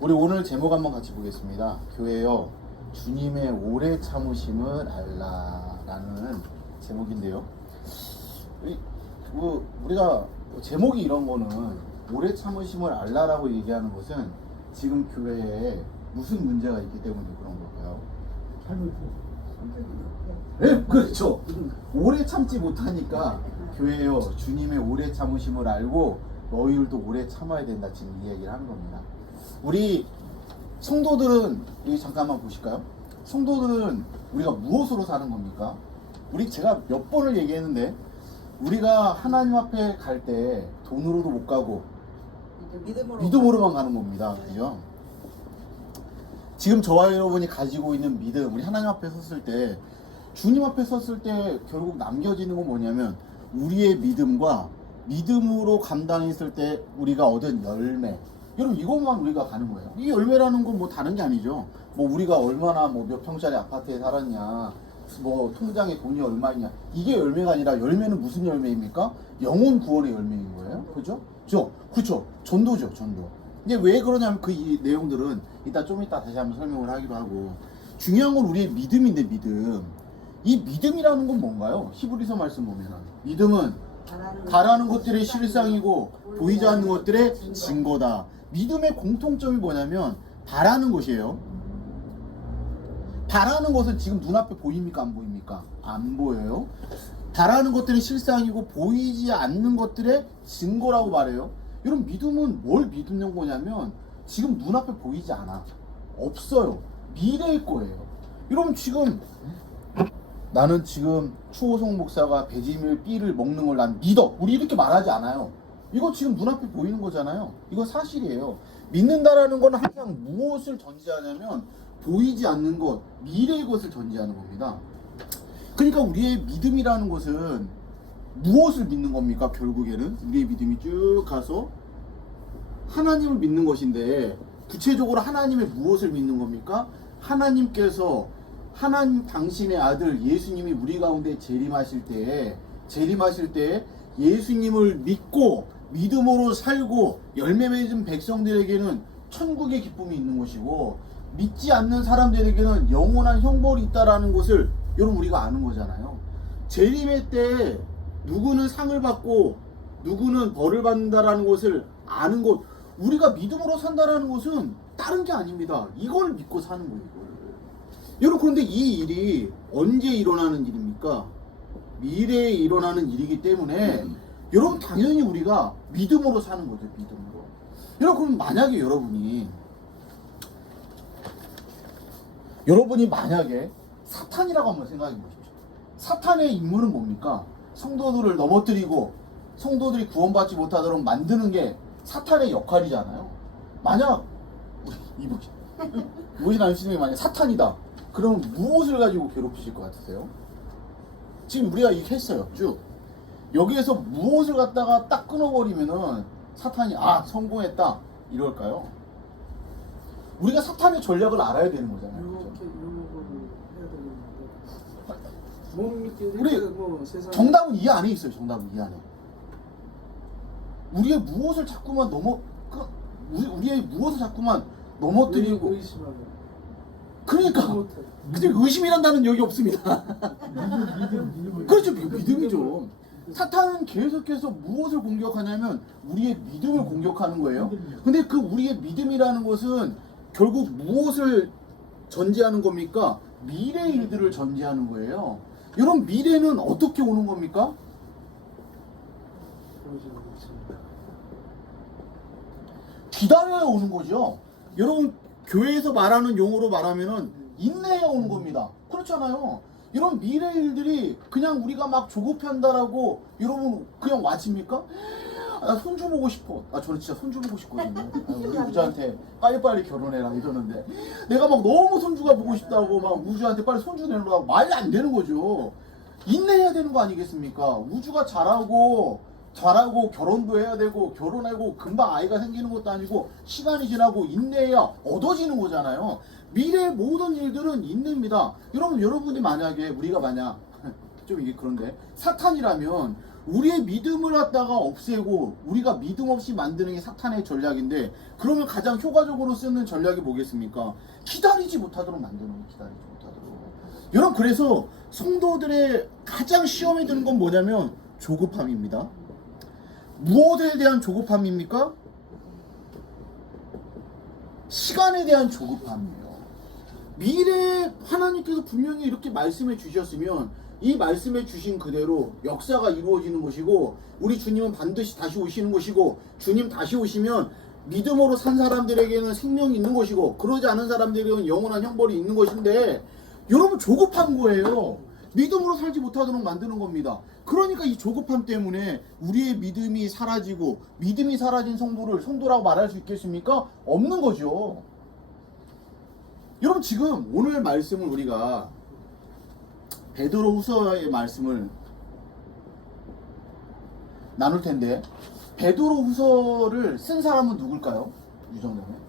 우리 오늘 제목 한번 같이 보겠습니다. 교회여 주님의 오래 참으심을 알라라는 제목인데요. 우리가 제목이 이런 거는 오래 참으심을 알라라고 얘기하는 것은 지금 교회에 무슨 문제가 있기 때문에 그런 걸까요? 네, 그렇죠. 오래 참지 못하니까 교회여 주님의 오래 참으심을 알고 너희들도 오래 참아야 된다, 지금 이 얘기를 하는 겁니다. 우리 성도들은 여기 잠깐만 보실까요? 성도들은 우리가 무엇으로 사는 겁니까? 제가 몇 번을 얘기했는데 우리가 하나님 앞에 갈 때 돈으로도 못 가고 믿음으로만 가는 겁니다. 그죠? 지금 저와 여러분이 가지고 있는 믿음, 우리 하나님 앞에 섰을 때, 주님 앞에 섰을 때 결국 남겨지는 건 뭐냐면 우리의 믿음과 믿음으로 감당했을 때 우리가 얻은 열매. 여러분, 이것만 우리가 가는 거예요. 이 열매라는 건 뭐 다른 게 아니죠. 뭐 우리가 얼마나 뭐 몇 평짜리 아파트에 살았냐, 뭐 통장에 돈이 얼마 있냐, 이게 열매가 아니라, 열매는 무슨 열매입니까? 영혼 구원의 열매인 거예요. 그죠? 그쵸. 전도죠, 전도. 근데 왜 그러냐면 이 내용들은 좀 이따 다시 한번 설명을 하기로 하고, 중요한 건 우리의 믿음인데, 믿음. 이 믿음이라는 건 뭔가요? 히브리서 말씀 보면은 믿음은 바라는 것들의 실상이고 보이지 않는 것들의 증거다. 믿음의 공통점이 뭐냐면 바라는 것이에요. 바라는 것은 지금 눈앞에 보입니까? 안 보입니까? 안 보여요. 바라는 것들의 실상이고 보이지 않는 것들의 증거라고 말해요. 여러분, 믿음은 뭘 믿는 거냐면 지금 눈앞에 보이지 않아. 없어요. 미래일 거예요. 여러분, 나는 지금 추호성 목사가 배지밀 B를 먹는 걸 난 믿어. 우리 이렇게 말하지 않아요. 이거 지금 눈앞에 보이는 거잖아요. 이거 사실이에요. 믿는다라는 건 항상 무엇을 전제하냐면 보이지 않는 것, 미래의 것을 전제하는 겁니다. 그러니까 우리의 믿음이라는 것은 무엇을 믿는 겁니까? 결국에는 우리의 믿음이 쭉 가서 하나님을 믿는 것인데, 구체적으로 하나님의 무엇을 믿는 겁니까? 하나님께서 하나님 당신의 아들 예수님이 우리 가운데 재림하실 때 예수님을 믿고 믿음으로 살고 열매 맺은 백성들에게는 천국의 기쁨이 있는 것이고, 믿지 않는 사람들에게는 영원한 형벌이 있다라는 것을 여러분 우리가 아는 거잖아요. 재림의 때 누구는 상을 받고 누구는 벌을 받는다라는 것을 아는 것, 우리가 믿음으로 산다라는 것은 다른 게 아닙니다. 이걸 믿고 사는 거예요. 여러분, 그런데 이 일이 언제 일어나는 일입니까? 미래에 일어나는 일이기 때문에 여러분, 당연히 우리가 믿음으로 사는 거죠. 믿음으로. 여러분, 그럼 만약에 여러분이 만약에 사탄이라고 한번 생각해 보십시오. 사탄의 임무는 뭡니까? 성도들을 넘어뜨리고 성도들이 구원받지 못하도록 만드는 게 사탄의 역할이잖아요. 만약 이보시 남신이 만약 사탄이다, 그러면 무엇을 가지고 괴롭히실 것 같으세요? 지금 우리가 이렇게 했어요. 쭉 여기에서 무엇을 갖다가 딱 끊어버리면은 사탄이 성공했다 이럴까요? 우리가 사탄의 전략을 알아야 되는 거잖아요. 그렇죠? 우리 정답은 이 안에 있어요. 정답은 이 안에. 우리의 무엇을 자꾸만 넘어뜨리고, 그러니까 근데 의심이란다는 여기 없습니다. 그렇죠. 믿음이죠. 사탄은 계속해서 무엇을 공격하냐면 우리의 믿음을 공격하는 거예요. 근데 그 우리의 믿음이라는 것은 결국 무엇을 전제하는 겁니까? 미래의 일들을 전제하는 거예요. 여러분, 미래는 어떻게 오는 겁니까? 기다려야 오는 거죠. 여러분, 교회에서 말하는 용어로 말하면은 인내해 오는 겁니다. 그렇잖아요. 이런 미래 일들이 그냥 우리가 막 조급한다라고 여러분 그냥 와집니까? 나 손주 보고 싶어. 저는 진짜 손주 보고 싶거든요. 우리 우주한테 빨리빨리 결혼해라 이러는데, 내가 막 너무 손주가 보고 싶다고 막 우주한테 빨리 손주 내놓으라고 말이 안 되는 거죠. 인내해야 되는 거 아니겠습니까? 우주가 자라고 결혼도 해야 되고, 결혼하고 금방 아이가 생기는 것도 아니고 시간이 지나고 인내해야 얻어지는 거잖아요. 미래의 모든 일들은 인내입니다. 여러분이 만약에, 우리가 만약 좀 이게 그런데 사탄이라면 우리의 믿음을 갖다가 없애고 우리가 믿음 없이 만드는 게 사탄의 전략인데, 그러면 가장 효과적으로 쓰는 전략이 뭐겠습니까? 기다리지 못하도록 만드는 거, 기다리지 못하도록. 여러분, 그래서 성도들의 가장 시험에 드는 건 뭐냐면 조급함입니다. 무엇에 대한 조급함입니까? 시간에 대한 조급함이에요. 미래에 하나님께서 분명히 이렇게 말씀해 주셨으면 이 말씀해 주신 그대로 역사가 이루어지는 것이고, 우리 주님은 반드시 다시 오시는 것이고, 주님 다시 오시면 믿음으로 산 사람들에게는 생명이 있는 것이고, 그러지 않은 사람들에게는 영원한 형벌이 있는 것인데, 여러분 조급한 거예요. 믿음으로 살지 못하도록 만드는 겁니다. 그러니까 이 조급함 때문에 우리의 믿음이 사라지고, 믿음이 사라진 성도를 성도라고 말할 수 있겠습니까? 없는 거죠. 여러분, 지금 오늘 말씀을 우리가 베드로후서의 말씀을 나눌 텐데, 베드로후서를 쓴 사람은 누굴까요? 유정님은?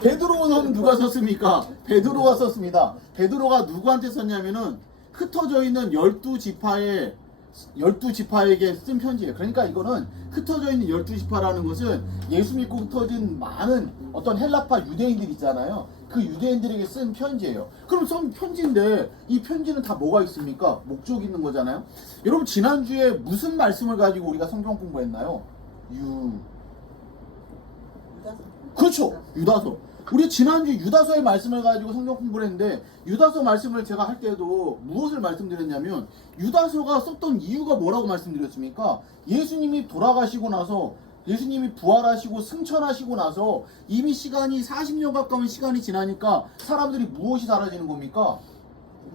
베드로는 누가 썼습니까? 베드로가 썼습니다. 베드로가 누구한테 썼냐면은 흩어져 있는 12지파에게 쓴 편지예요. 그러니까 이거는 흩어져 있는 12지파라는 것은 예수 믿고 흩어진 많은 어떤 헬라파 유대인들 있잖아요. 그 유대인들에게 쓴 편지예요. 그럼 쓴 편지인데 이 편지는 다 뭐가 있습니까? 목적이 있는 거잖아요. 여러분, 지난주에 무슨 말씀을 가지고 우리가 성경 공부했나요? 그렇죠. 유다서. 우리 지난주 유다서의 말씀을 가지고 성경 공부를 했는데, 유다서 말씀을 제가 할 때도 무엇을 말씀드렸냐면, 유다서가 썼던 이유가 뭐라고 말씀드렸습니까? 예수님이 돌아가시고 나서, 예수님이 부활하시고 승천하시고 나서 이미 시간이 40년 가까운 시간이 지나니까 사람들이 무엇이 사라지는 겁니까?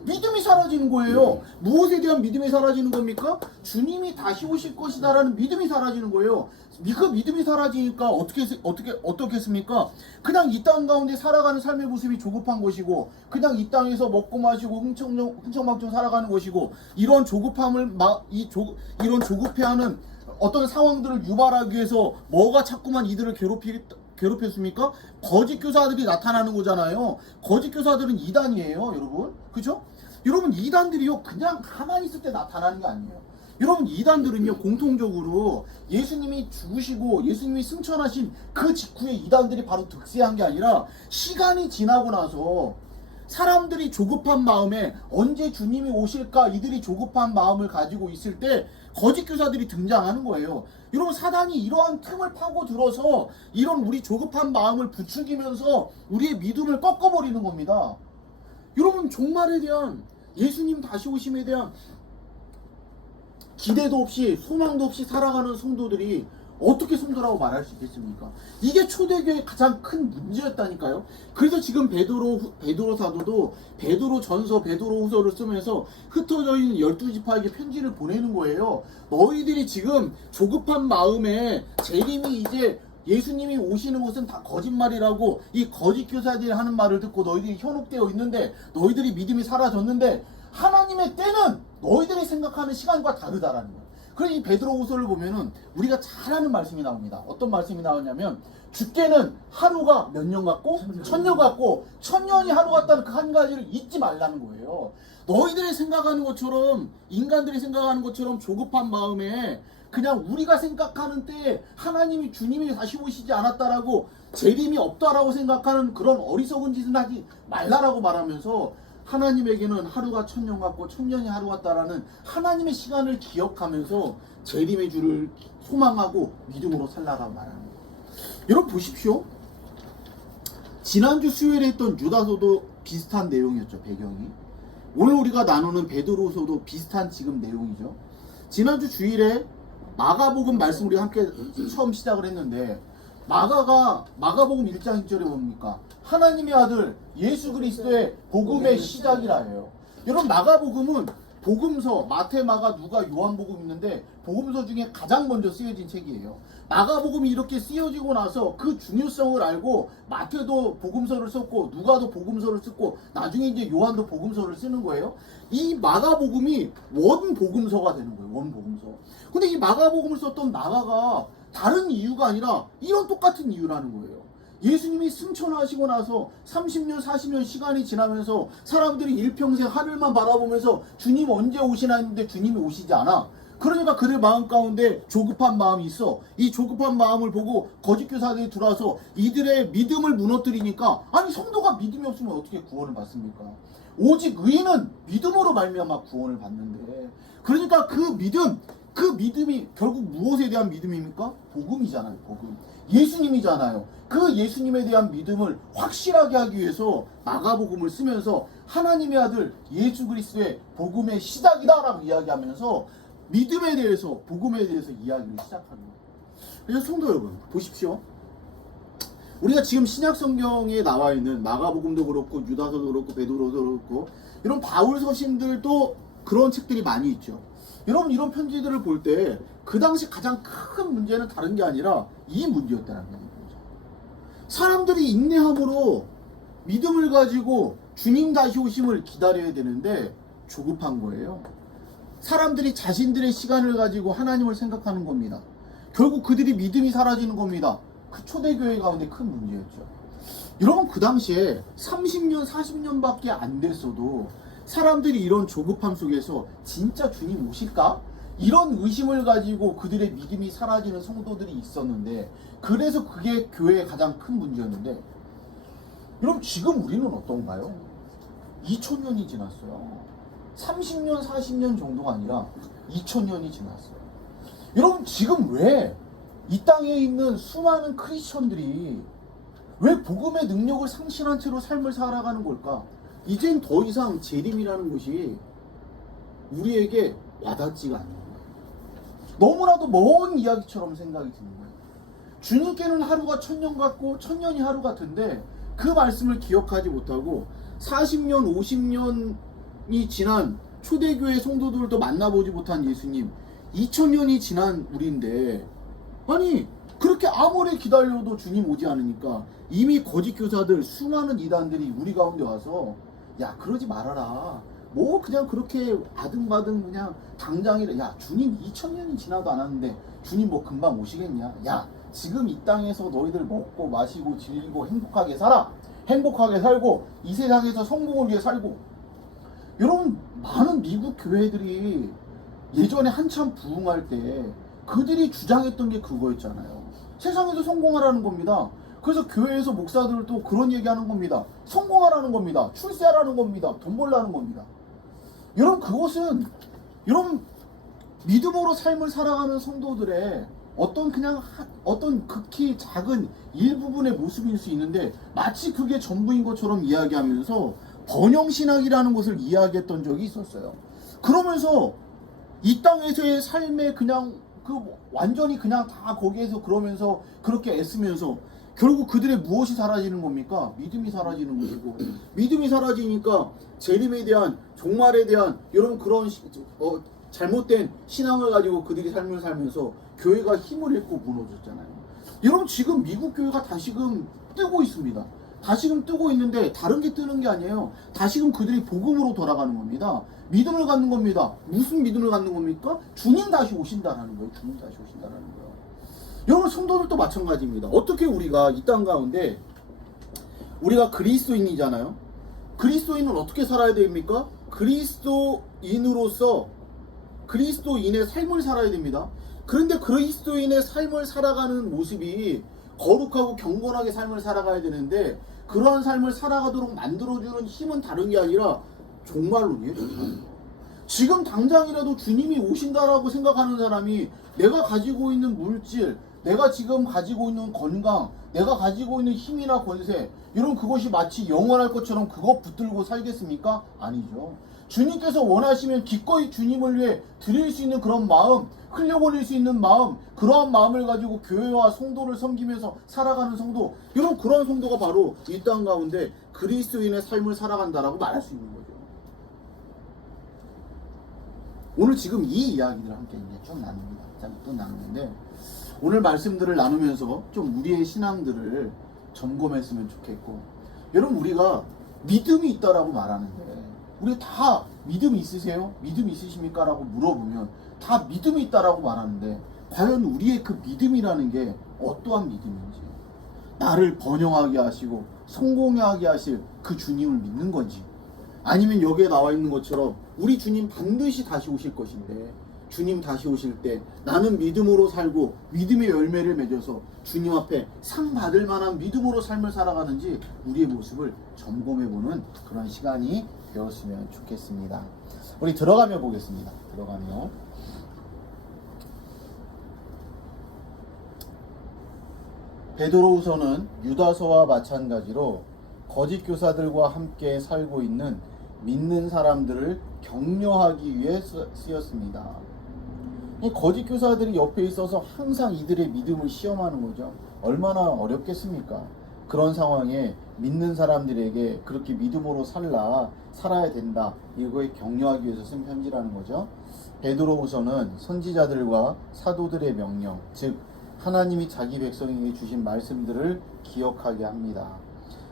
믿음이 사라지는 거예요. 무엇에 대한 믿음이 사라지는 겁니까? 주님이 다시 오실 것이다라는 믿음이 사라지는 거예요. 그 믿음이 사라지니까 어떻게 했습니까? 그냥 이 땅 가운데 살아가는 삶의 모습이 조급한 것이고, 그냥 이 땅에서 먹고 마시고 흥청망청 살아가는 것이고, 이런 조급함을 이런 조급해하는 어떤 상황들을 유발하기 위해서 뭐가 자꾸만 이들을 괴롭혔습니까? 거짓 교사들이 나타나는 거잖아요. 거짓 교사들은 이단이에요, 여러분. 그죠? 여러분, 이단들이요, 그냥 가만히 있을 때 나타나는 게 아니에요. 여러분, 이단들은요, 공통적으로 예수님이 죽으시고 예수님이 승천하신 그 직후에 이단들이 바로 득세한 게 아니라, 시간이 지나고 나서 사람들이 조급한 마음에 언제 주님이 오실까, 이들이 조급한 마음을 가지고 있을 때 거짓 교사들이 등장하는 거예요. 여러분, 사단이 이러한 틈을 파고 들어서 이런 우리 조급한 마음을 부추기면서 우리의 믿음을 꺾어버리는 겁니다. 여러분, 종말에 대한, 예수님 다시 오심에 대한 기대도 없이 소망도 없이 살아가는 성도들이 어떻게 성도라고 말할 수 있겠습니까? 이게 초대교회의 가장 큰 문제였다니까요. 그래서 지금 베드로 사도도 베드로 전서, 베드로 후서를 쓰면서 흩어져 있는 12지파에게 편지를 보내는 거예요. 너희들이 지금 조급한 마음에 재림이 이제 예수님이 오시는 것은 다 거짓말이라고 이 거짓 교사들이 하는 말을 듣고 너희들이 현혹되어 있는데, 너희들이 믿음이 사라졌는데, 하나님의 때는 너희들이 생각하는 시간과 다르다라는 거예요. 그래서 이 베드로후서를 보면은 우리가 잘 아는 말씀이 나옵니다. 어떤 말씀이 나오냐면, 주께는 하루가 몇 년 같고 천년 같고 천년이 하루 같다는 그 한 가지를 잊지 말라는 거예요. 너희들이 생각하는 것처럼, 인간들이 생각하는 것처럼 조급한 마음에 그냥 우리가 생각하는 때에 하나님이, 주님이 다시 오시지 않았다라고, 재림이 없다라고 생각하는 그런 어리석은 짓은 하지 말라라고 말하면서, 하나님에게는 하루가 천년 같고 천년이 하루 같다라는 하나님의 시간을 기억하면서 재림의 주를 소망하고 믿음으로 살라라고 말하는 거예요. 여러분 보십시오. 지난주 수요일에 했던 유다서도 비슷한 내용이었죠, 배경이. 오늘 우리가 나누는 베드로서도 비슷한 지금 내용이죠. 지난주 주일에 마가복음 말씀 우리가 함께 처음 시작을 했는데, 마가복음 1장 1절에 뭡니까? 하나님의 아들 예수 그리스도의 복음의 시작이라 해요. 여러분, 마가복음은 복음서, 마태, 마가, 누가, 요한복음 있는데 복음서 중에 가장 먼저 쓰여진 책이에요. 마가복음이 이렇게 쓰여지고 나서 그 중요성을 알고 마태도 복음서를 썼고 누가도 복음서를 썼고 나중에 이제 요한도 복음서를 쓰는 거예요. 이 마가복음이 원복음서가 되는 거예요. 원복음서. 근데 이 마가복음을 썼던 마가가 다른 이유가 아니라 이런 똑같은 이유라는 거예요. 예수님이 승천하시고 나서 30년 40년 시간이 지나면서 사람들이 일평생 하늘만 바라보면서 주님 언제 오시나 했는데 주님이 오시지 않아. 그러니까 그들 마음 가운데 조급한 마음이 있어. 이 조급한 마음을 보고 거짓 교사들이 들어와서 이들의 믿음을 무너뜨리니까, 아니 성도가 믿음이 없으면 어떻게 구원을 받습니까? 오직 의인은 믿음으로 말미암아 구원을 받는데, 그러니까 그 믿음이 결국 무엇에 대한 믿음입니까? 복음이잖아요. 복음. 예수님이잖아요. 그 예수님에 대한 믿음을 확실하게 하기 위해서 마가복음을 쓰면서 하나님의 아들 예수 그리스도의 복음의 시작이다라고 이야기하면서 믿음에 대해서, 복음에 대해서 이야기를 시작하는 거예요. 그래서 성도 여러분, 보십시오. 우리가 지금 신약 성경에 나와 있는 마가복음도 그렇고 유다서도 그렇고 베드로도 그렇고 이런 바울 서신들도 그런 책들이 많이 있죠. 여러분, 이런 편지들을 볼 때 그 당시 가장 큰 문제는 다른 게 아니라 이 문제였다는 거죠. 사람들이 인내함으로 믿음을 가지고 주님 다시 오심을 기다려야 되는데 조급한 거예요. 사람들이 자신들의 시간을 가지고 하나님을 생각하는 겁니다. 결국 그들이 믿음이 사라지는 겁니다. 그 초대교회 가운데 큰 문제였죠. 여러분, 그 당시에 30년 40년밖에 안 됐어도 사람들이 이런 조급함 속에서 진짜 주님 오실까? 이런 의심을 가지고 그들의 믿음이 사라지는 성도들이 있었는데, 그래서 그게 교회의 가장 큰 문제였는데, 여러분 지금 우리는 어떤가요? 2000년이 지났어요. 30년 40년 정도가 아니라 2000년이 지났어요. 여러분, 지금 왜 이 땅에 있는 수많은 크리스천들이 왜 복음의 능력을 상실한 채로 삶을 살아가는 걸까? 이젠 더 이상 재림이라는 것이 우리에게 와닿지가 않는 거예요. 너무나도 먼 이야기처럼 생각이 드는 거예요. 주님께는 하루가 1000년 같고 1000년이 하루 같은데 그 말씀을 기억하지 못하고 40년 50년이 지난 초대교회 성도들도 만나보지 못한 예수님, 2000년이 지난 우리인데, 아니 그렇게 아무리 기다려도 주님 오지 않으니까 이미 거짓 교사들, 수많은 이단들이 우리 가운데 와서 야 그러지 말아라, 뭐 그냥 그렇게 아등바등 그냥 당장이래, 야 주님 2000년이 지나도 않았는데 주님 뭐 금방 오시겠냐, 야 지금 이 땅에서 너희들 먹고 마시고 즐기고 행복하게 살아, 행복하게 살고 이 세상에서 성공을 위해 살고. 여러분, 많은 미국 교회들이 예전에 한참 부흥할 때 그들이 주장했던 게 그거였잖아요. 세상에서 성공하라는 겁니다. 그래서 교회에서 목사들도 그런 얘기하는 겁니다. 성공하라는 겁니다. 출세하라는 겁니다. 돈 벌라는 겁니다. 여러분, 그것은 여러분 믿음으로 삶을 살아가는 성도들의 어떤 극히 작은 일부분의 모습일 수 있는데, 마치 그게 전부인 것처럼 이야기하면서 번영신학이라는 것을 이야기했던 적이 있었어요. 그러면서 이 땅에서의 삶에 그냥 완전히 그냥 다 거기에서 그러면서 그렇게 애쓰면서 결국 그들의 무엇이 사라지는 겁니까? 믿음이 사라지는 것이고, 믿음이 사라지니까 재림에 대한, 종말에 대한 이런 그런 잘못된 신앙을 가지고 그들이 삶을 살면서 교회가 힘을 잃고 무너졌잖아요. 여러분, 지금 미국 교회가 다시금 뜨고 있습니다. 다시금 뜨고 있는데 다른 게 뜨는 게 아니에요. 다시금 그들이 복음으로 돌아가는 겁니다. 믿음을 갖는 겁니다. 무슨 믿음을 갖는 겁니까? 주님 다시 오신다라는 거예요. 주님 다시 오신다라는 거예요. 여러분, 성도들도 마찬가지입니다. 어떻게 우리가 이 땅 가운데, 우리가 그리스도인이잖아요. 그리스도인은 어떻게 살아야 됩니까? 그리스도인으로서 그리스도인의 삶을 살아야 됩니다. 그런데 그리스도인의 삶을 살아가는 모습이 거룩하고 경건하게 삶을 살아가야 되는데, 그러한 삶을 살아가도록 만들어주는 힘은 다른 게 아니라 종말론이에요. 지금 당장이라도 주님이 오신다라고 생각하는 사람이 내가 가지고 있는 물질, 내가 지금 가지고 있는 건강, 내가 가지고 있는 힘이나 권세, 이런 그것이 마치 영원할 것처럼 그것 붙들고 살겠습니까? 아니죠. 주님께서 원하시면 기꺼이 주님을 위해 드릴 수 있는 그런 마음, 흘려버릴 수 있는 마음, 그러한 마음을 가지고 교회와 성도를 섬기면서 살아가는 성도, 이런 그런 성도가 바로 이 땅 가운데 그리스도인의 삶을 살아간다라고 말할 수 있는 거죠. 오늘 지금 이 이야기를 함께 이제 좀 나눕니다. 또 나누는데, 오늘 말씀들을 나누면서 좀 우리의 신앙들을 점검했으면 좋겠고, 여러분, 우리가 믿음이 있다라고 말하는데, 우리 다 믿음이 있으세요? 믿음이 있으십니까? 라고 물어보면 다 믿음이 있다라고 말하는데, 과연 우리의 그 믿음이라는 게 어떠한 믿음인지, 나를 번영하게 하시고 성공하게 하실 그 주님을 믿는 건지, 아니면 여기에 나와 있는 것처럼 우리 주님 반드시 다시 오실 것인데 주님 다시 오실 때 나는 믿음으로 살고 믿음의 열매를 맺어서 주님 앞에 상 받을 만한 믿음으로 삶을 살아가는지 우리의 모습을 점검해보는 그런 시간이 되었으면 좋겠습니다. 우리 들어가며 보겠습니다. 들어가며 베드로후서는 유다서와 마찬가지로 거짓 교사들과 함께 살고 있는 믿는 사람들을 격려하기 위해 쓰였습니다. 이 거짓 교사들이 옆에 있어서 항상 이들의 믿음을 시험하는 거죠. 얼마나 어렵겠습니까? 그런 상황에 믿는 사람들에게 그렇게 믿음으로 살아야 된다, 이거에 격려하기 위해서 쓴 편지라는 거죠. 베드로후서는 선지자들과 사도들의 명령, 즉 하나님이 자기 백성에게 주신 말씀들을 기억하게 합니다.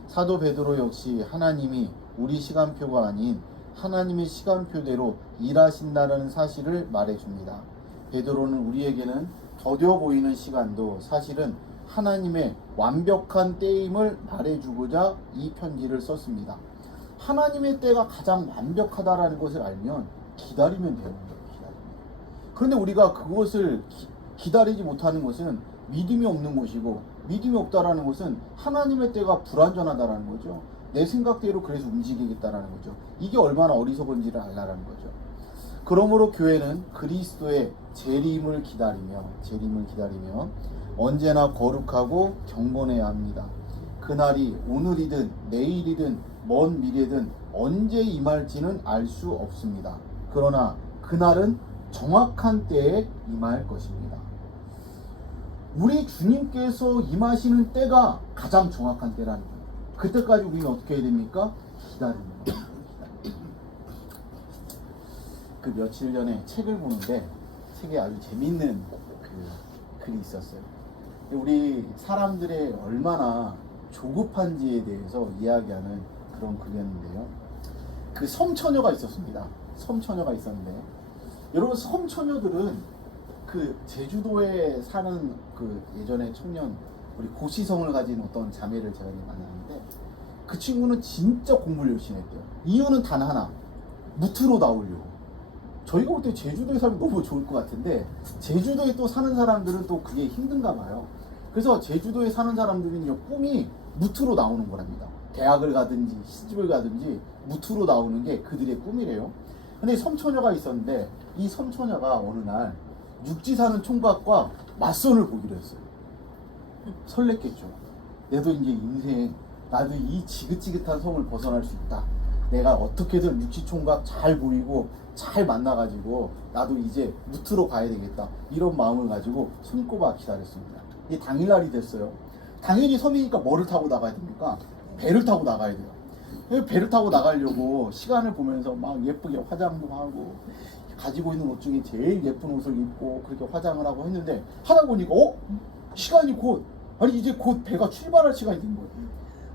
사도 베드로 역시 하나님이 우리 시간표가 아닌 하나님의 시간표대로 일하신다는 사실을 말해줍니다. 베드로는 우리에게는 더뎌 보이는 시간도 사실은 하나님의 완벽한 때임을 말해주고자 이 편지를 썼습니다. 하나님의 때가 가장 완벽하다라는 것을 알면 기다리면 되는 거예요. 그런데 우리가 그것을 기다리지 못하는 것은 믿음이 없는 것이고, 믿음이 없다라는 것은 하나님의 때가 불완전하다라는 거죠. 내 생각대로 그래서 움직이겠다라는 거죠. 이게 얼마나 어리석은지를 알라라는 거죠. 그러므로 교회는 그리스도의 재림을 기다리며 언제나 거룩하고 경건해야 합니다. 그날이 오늘이든 내일이든 먼 미래든 언제 임할지는 알 수 없습니다. 그러나 그날은 정확한 때에 임할 것입니다. 우리 주님께서 임하시는 때가 가장 정확한 때라는 거예요. 그때까지 우리는 어떻게 해야 됩니까? 기다리는 거예요. 그 며칠 전에 책을 보는데 책에 아주 재밌는 그 글이 있었어요. 우리 사람들의 얼마나 조급한지에 대해서 이야기하는 그런 글이었는데요. 그 섬처녀가 있었습니다. 섬처녀가 있었는데, 여러분 섬처녀들은 그 제주도에 사는 그 예전에 청년, 우리 고시성을 가진 어떤 자매를 제가 만났는데, 그 친구는 진짜 공부를 열심히 했대요. 이유는 단 하나, 무트로 나오려고. 저희가 볼 때 제주도에 살면 너무 좋을 것 같은데 제주도에 또 사는 사람들은 또 그게 힘든가 봐요. 그래서 제주도에 사는 사람들은요, 꿈이 무트로 나오는 거랍니다. 대학을 가든지 시집을 가든지 무트로 나오는 게 그들의 꿈이래요. 근데 섬처녀가 있었는데 이 섬처녀가 어느 날 육지 사는 총각과 맞선을 보기로 했어요. 설렜겠죠. 내도 이제 인생, 나도 이 지긋지긋한 섬을 벗어날 수 있다. 내가 어떻게든 육지 총각 잘 보이고 잘 만나가지고 나도 이제 무트로 가야 되겠다, 이런 마음을 가지고 손꼽아 기다렸습니다. 이게 당일날이 됐어요. 당연히 섬이니까 뭐를 타고 나가야 됩니까? 배를 타고 나가야 돼요. 배를 타고 나가려고 시간을 보면서 막 예쁘게 화장도 하고 가지고 있는 옷 중에 제일 예쁜 옷을 입고 그렇게 화장을 하고 했는데, 하다 보니까 시간이 곧, 아니 이제 곧 배가 출발할 시간이 된 거예요.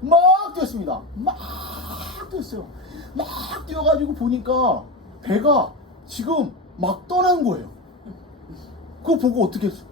막 뛰었습니다. 막 뛰었어요. 막 뛰어가지고 보니까 배가 지금 막 떠난 거예요. 그거 보고 어떻게 했어?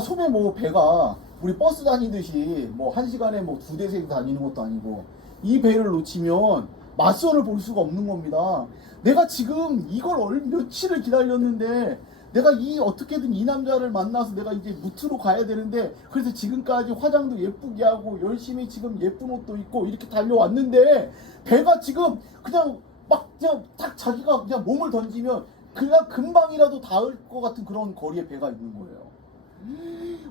섬에 뭐 배가 우리 버스 다니듯이 뭐 1시간에 뭐 2대씩 다니는 것도 아니고, 이 배를 놓치면 맞선을 볼 수가 없는 겁니다. 내가 지금 이걸 며칠을 기다렸는데, 내가 어떻게든 이 남자를 만나서 내가 이제 무트로 가야 되는데, 그래서 지금까지 화장도 예쁘게 하고 열심히 지금 예쁜 옷도 입고 이렇게 달려왔는데, 배가 지금 그냥 딱 자기가 그냥 몸을 던지면 그냥 금방이라도 닿을 것 같은 그런 거리에 배가 있는 거예요.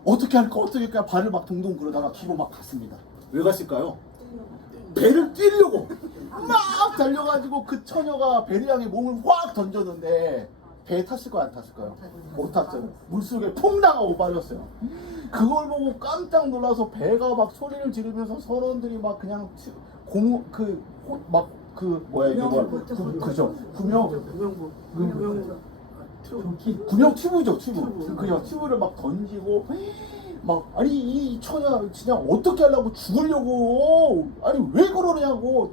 어떻게 할까 발을 막 동동 그러다가 기고 막 갔습니다. 왜 갔을까요? 배를 뛰려고 막 달려가지고 그 처녀가 배를 향해 몸을 확 던졌는데, 배에 탔을까요, 안 탔을까요? 못 탔어요. 물속에 퐁 나가고 빠졌어요. 그걸 보고 깜짝 놀라서 배가 막 소리를 지르면서 선원들이 막 그냥 구명 튜브죠, 튜브. 그냥 튜브를 막 던지고 아니 이 처녀 진짜 어떻게 하려고, 죽으려고, 아니 왜 그러냐고.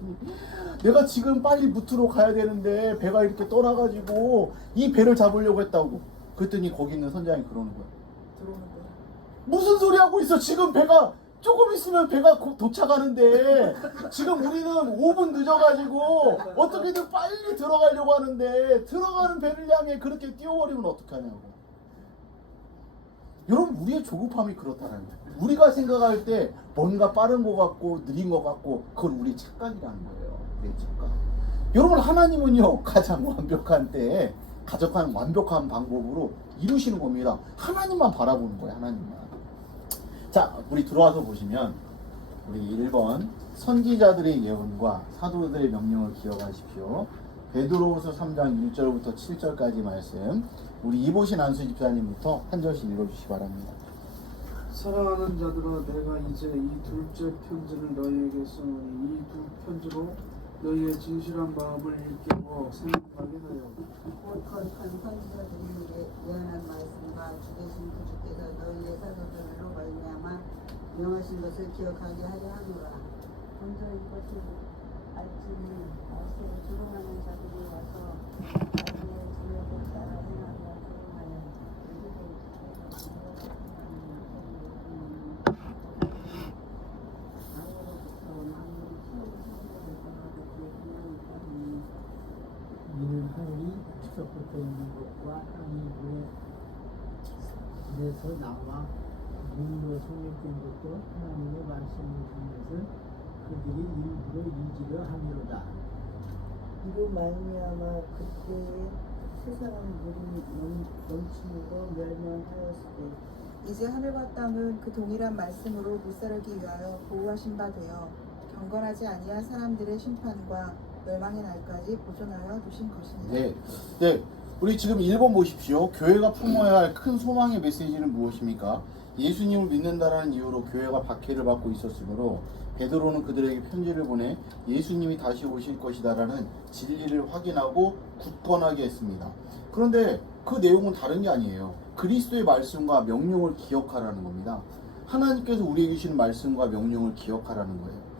내가 지금 빨리 무트로 가야 되는데 배가 이렇게 떠나가지고 이 배를 잡으려고 했다고. 그랬더니 거기 있는 선장이 그러는 거야. 무슨 소리 하고 있어? 지금 배가 조금 있으면 배가 곧 도착하는데 지금 우리는 5분 늦어가지고 어떻게든 빨리 들어가려고 하는데 들어가는 배를 향해 그렇게 뛰어버리면 어떡하냐고. 여러분, 우리의 조급함이 그렇다는 거예요. 우리가 생각할 때 뭔가 빠른 것 같고 느린 것 같고 그건 우리 착각이라는 거예요. 우리의 착각. 여러분, 하나님은요 가장 완벽한 때에 가장 완벽한 방법으로 이루시는 겁니다. 하나님만 바라보는 거예요. 하나님만. 자, 우리 들어와서 보시면 우리 1번 선지자들의 예언과 사도들의 명령을 기억하십시오. 베드로후서 3장 1절부터 7절까지 말씀, 우리 이보신 안수 집사님부터 한 절씩 읽어주시기 바랍니다. 사랑하는 자들아, 내가 이제 이 둘째 편지를 너희에게 쓰노니 이 두 편지로 너희의 진실한 마음을 일깨워 생각하게 하여 곧 거룩한 선지자들이 예언한 말씀과 주되신 구주께서 너희의 사도들로 말미암아 명하신 것을 기억하게 하려 하노라. 먼저 이것을 알지니 말씀을 조롱하는 자들이 와서 자기의 지역을 따라 행하며 조롱하여 이는 하늘이 축적부터 있는 것과 땅이 물에서 나와 물로 성립된 것도 하나님의 말씀을 중에서 그들이 일부러 잊으려 함이로다. 이로 말미암아 그때에 세상은 물이 넘치고 멸망하였으되 이제 하늘과 땅은 그 동일한 말씀으로 못살기 위하여 보호하신 바 되어 경건하지 아니한 사람들의 심판과 멸망의 날까지 보존하여 두신 것이니라. 네. 우리 지금 1번 보십시오. 교회가 품어야 할 큰 소망의 메시지는 무엇입니까? 예수님을 믿는다라는 이유로 교회가 박해를 받고 있었으므로 베드로는 그들에게 편지를 보내 예수님이 다시 오실 것이다라는 진리를 확인하고 굳건하게 했습니다. 그런데 그 내용은 다른 게 아니에요. 그리스도의 말씀과 명령을 기억하라는 겁니다. 하나님께서 우리에게 주신 말씀과 명령을 기억하라는 거예요.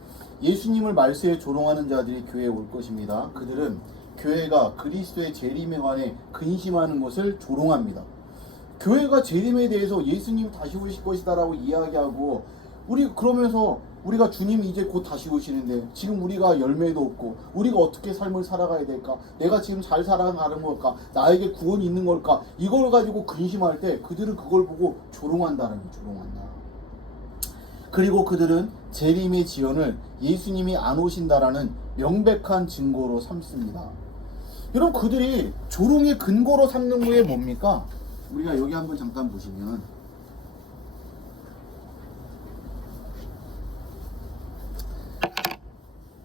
예수님을 말세에 조롱하는 자들이 교회에 올 것입니다. 그들은 교회가 그리스도의 재림에 관해 근심하는 것을 조롱합니다. 교회가 재림에 대해서 예수님이 다시 오실 것이다라고 이야기하고, 우리 그러면서 우리가 주님이 이제 곧 다시 오시는데 지금 우리가 열매도 없고 우리가 어떻게 삶을 살아가야 될까? 내가 지금 잘 살아가는 걸까? 나에게 구원이 있는 걸까? 이걸 가지고 근심할 때 그들은 그걸 보고 조롱한다는 거예요. 조롱한다. 그리고 그들은 재림의 지연을 예수님이 안 오신다라는 명백한 증거로 삼습니다. 여러분, 그들이 조롱의 근거로 삼는 게 뭡니까? 우리가 여기 한번 잠깐 보시면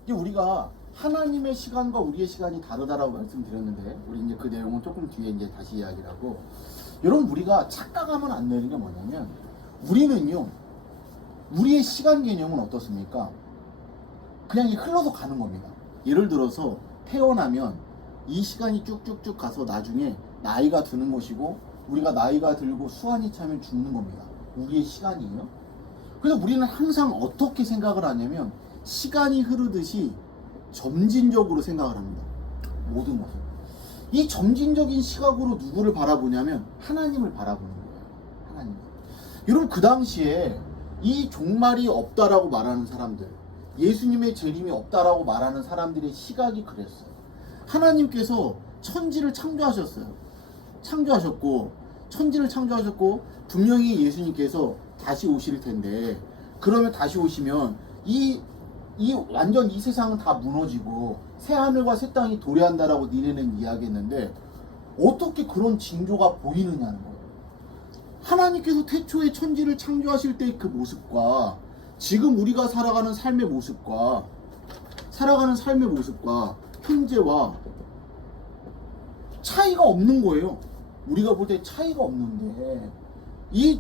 이제 우리가 하나님의 시간과 우리의 시간이 다르다라고 말씀드렸는데, 우리 이제 그 내용은 조금 뒤에 이제 다시 이야기를 하고, 여러분, 우리가 착각하면 안 되는 게 뭐냐면, 우리는요, 우리의 시간 개념은 어떻습니까? 그냥 흘러서 가는 겁니다. 예를 들어서 태어나면 이 시간이 쭉쭉쭉 가서 나중에 나이가 드는 것이고, 우리가 나이가 들고 수환이 차면 죽는 겁니다. 우리의 시간이에요. 그래서 우리는 항상 어떻게 생각을 하냐면, 시간이 흐르듯이 점진적으로 생각을 합니다. 모든 것을. 이 점진적인 시각으로 누구를 바라보냐면 하나님을 바라보는 거예요. 하나님. 여러분, 그 당시에 이 종말이 없다라고 말하는 사람들, 예수님의 재림이 없다라고 말하는 사람들의 시각이 그랬어요. 하나님께서 천지를 창조하셨어요. 천지를 창조하셨고 분명히 예수님께서 다시 오실 텐데, 그러면 다시 오시면 완전 이 세상은 다 무너지고 새하늘과 새 땅이 도래한다라고 니네는 이야기했는데, 어떻게 그런 징조가 보이느냐는 거예요. 하나님께서 태초에 천지를 창조하실 때 그 모습과 지금 우리가 살아가는 삶의 모습과 현재와 차이가 없는 거예요. 우리가 볼 때 차이가 없는데, 이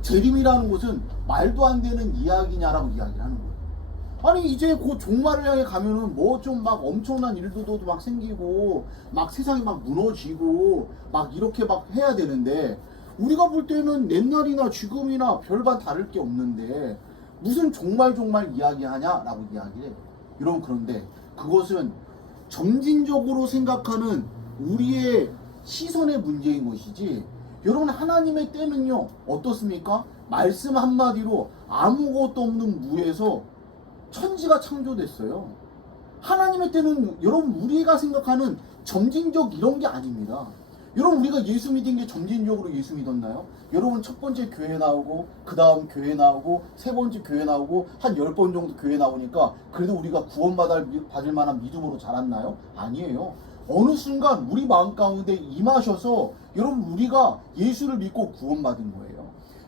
재림이라는 것은 말도 안 되는 이야기냐라고 이야기를 하는 거예요. 아니, 이제 그 종말을 향해 가면은 뭐 좀 막 엄청난 일들도 막 생기고 막 세상이 막 무너지고 막 이렇게 막 해야 되는데, 우리가 볼 때는 옛날이나 지금이나 별반 다를 게 없는데 무슨 종말 이야기하냐라고 이야기를 해요. 여러분, 그런데 그것은 점진적으로 생각하는 우리의 시선의 문제인 것이지, 여러분 하나님의 때는요 어떻습니까? 말씀 한마디로 아무것도 없는 무에서 천지가 창조됐어요. 하나님의 때는 여러분 우리가 생각하는 점진적 이런 게 아닙니다. 여러분 우리가 예수 믿은 게 점진적으로 예수 믿었나요? 여러분 첫 번째 교회 나오고 그 다음 교회 나오고 세 번째 교회 나오고 한 10번 정도 교회 나오니까 그래도 우리가 구원받을 만한 믿음으로 자랐나요? 아니에요. 어느 순간 우리 마음 가운데 임하셔서 여러분 우리가 예수를 믿고 구원받은 거예요.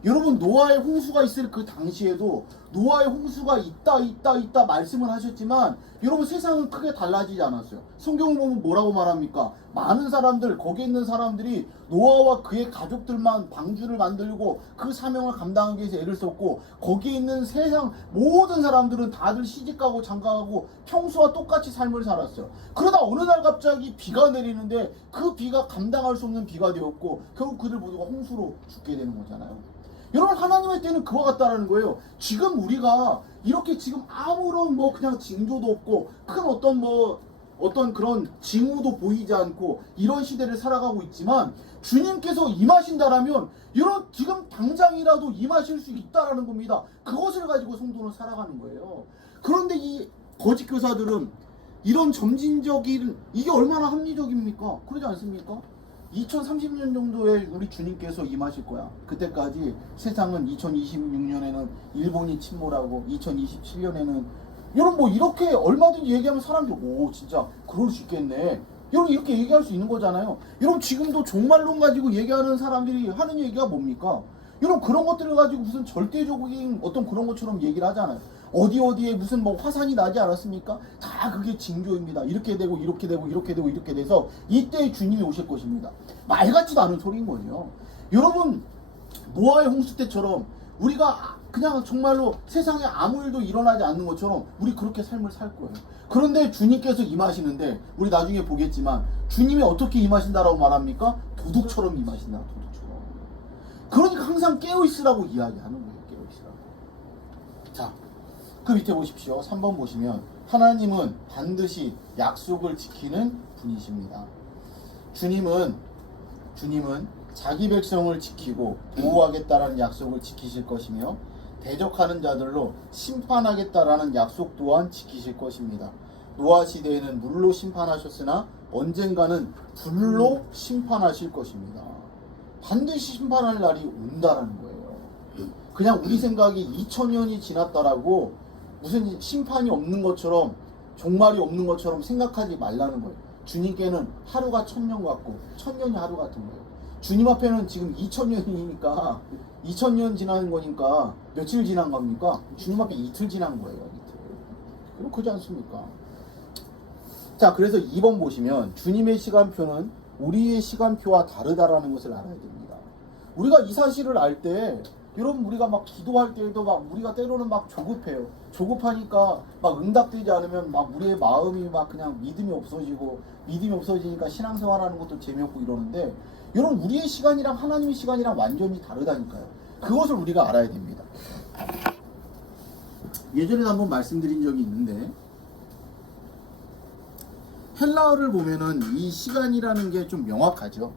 여러분 노아의 홍수가 있을 그 당시에도 노아의 홍수가 있다 말씀을 하셨지만 여러분 세상은 크게 달라지지 않았어요. 성경을 보면 뭐라고 말합니까? 많은 사람들 거기에 있는 사람들이 노아와 그의 가족들만 방주를 만들고 그 사명을 감당하기 위해서 애를 썼고 거기에 있는 세상 모든 사람들은 다들 시집가고 장가가고 평소와 똑같이 삶을 살았어요. 그러다 어느 날 갑자기 비가 내리는데 그 비가 감당할 수 없는 비가 되었고 결국 그들 모두가 홍수로 죽게 되는 거잖아요. 여러분 하나님의 때는 그와 같다라는 거예요. 지금 우리가 이렇게 지금 아무런 뭐 그냥 징조도 없고 큰 어떤 그런 징후도 보이지 않고 이런 시대를 살아가고 있지만 주님께서 임하신다라면 여러분 지금 당장이라도 임하실 수 있다라는 겁니다. 그것을 가지고 성도는 살아가는 거예요. 그런데 이 거짓 교사들은 이런 점진적인 이게 얼마나 합리적입니까? 그러지 않습니까? 2030년 정도에 우리 주님께서 임하실 거야. 그때까지 세상은 2026년에는 일본이 침몰하고 2027년에는 여러분 뭐 이렇게 얼마든지 얘기하면 사람들이 오 진짜 그럴 수 있겠네. 여러분 이렇게 얘기할 수 있는 거잖아요. 여러분 지금도 종말론 가지고 얘기하는 사람들이 하는 얘기가 뭡니까? 여러분 그런 것들을 가지고 무슨 절대적인 어떤 그런 것처럼 얘기를 하잖아요. 어디에 무슨 뭐 화산이 나지 않았습니까? 다 그게 징조입니다. 이렇게 되고 이렇게 되고 이렇게 되고 이렇게 돼서 이때 주님이 오실 것입니다. 말 같지도 않은 소리인 거예요. 여러분 노아의 홍수 때처럼 우리가 그냥 정말로 세상에 아무 일도 일어나지 않는 것처럼 우리 그렇게 삶을 살 거예요. 그런데 주님께서 임하시는데 우리 나중에 보겠지만 주님이 어떻게 임하신다라고 말합니까? 도둑처럼 임하신다. 도둑처럼. 그러니까 항상 깨어있으라고 이야기하는 거예요. 깨어있으라고. 자, 그 밑에 보십시오. 3번 보시면 하나님은 반드시 약속을 지키는 분이십니다. 주님은 자기 백성을 지키고 보호하겠다라는 약속을 지키실 것이며 대적하는 자들로 심판하겠다라는 약속 또한 지키실 것입니다. 노아 시대에는 물로 심판하셨으나 언젠가는 불로 심판하실 것입니다. 반드시 심판할 날이 온다라는 거예요. 그냥 우리 생각이 2000년이 지났다라고 무슨 심판이 없는 것처럼 종말이 없는 것처럼 생각하지 말라는 거예요. 주님께는 하루가 1000년 같고 1000년이 하루 같은 거예요. 주님 앞에는 지금 2000년이니까 2000년 지난 거니까 며칠 지난 겁니까? 주님 앞에 이틀 지난 거예요. 이틀. 그럼 그렇지 않습니까? 자, 그래서 2번 보시면 주님의 시간표는 우리의 시간표와 다르다라는 것을 알아야 됩니다. 우리가 이 사실을 알 때 여러분 우리가 막 기도할 때에도 막 우리가 때로는 막 조급해요. 조급하니까 막 응답되지 않으면 막 우리의 마음이 막 그냥 믿음이 없어지니까 신앙생활하는 것도 재미없고 이러는데 여러분 우리의 시간이랑 하나님의 시간이랑 완전히 다르다니까요. 그것을 우리가 알아야 됩니다. 예전에도 한번 말씀드린 적이 있는데 헬라어를 보면은 이 시간이라는 게 좀 명확하죠.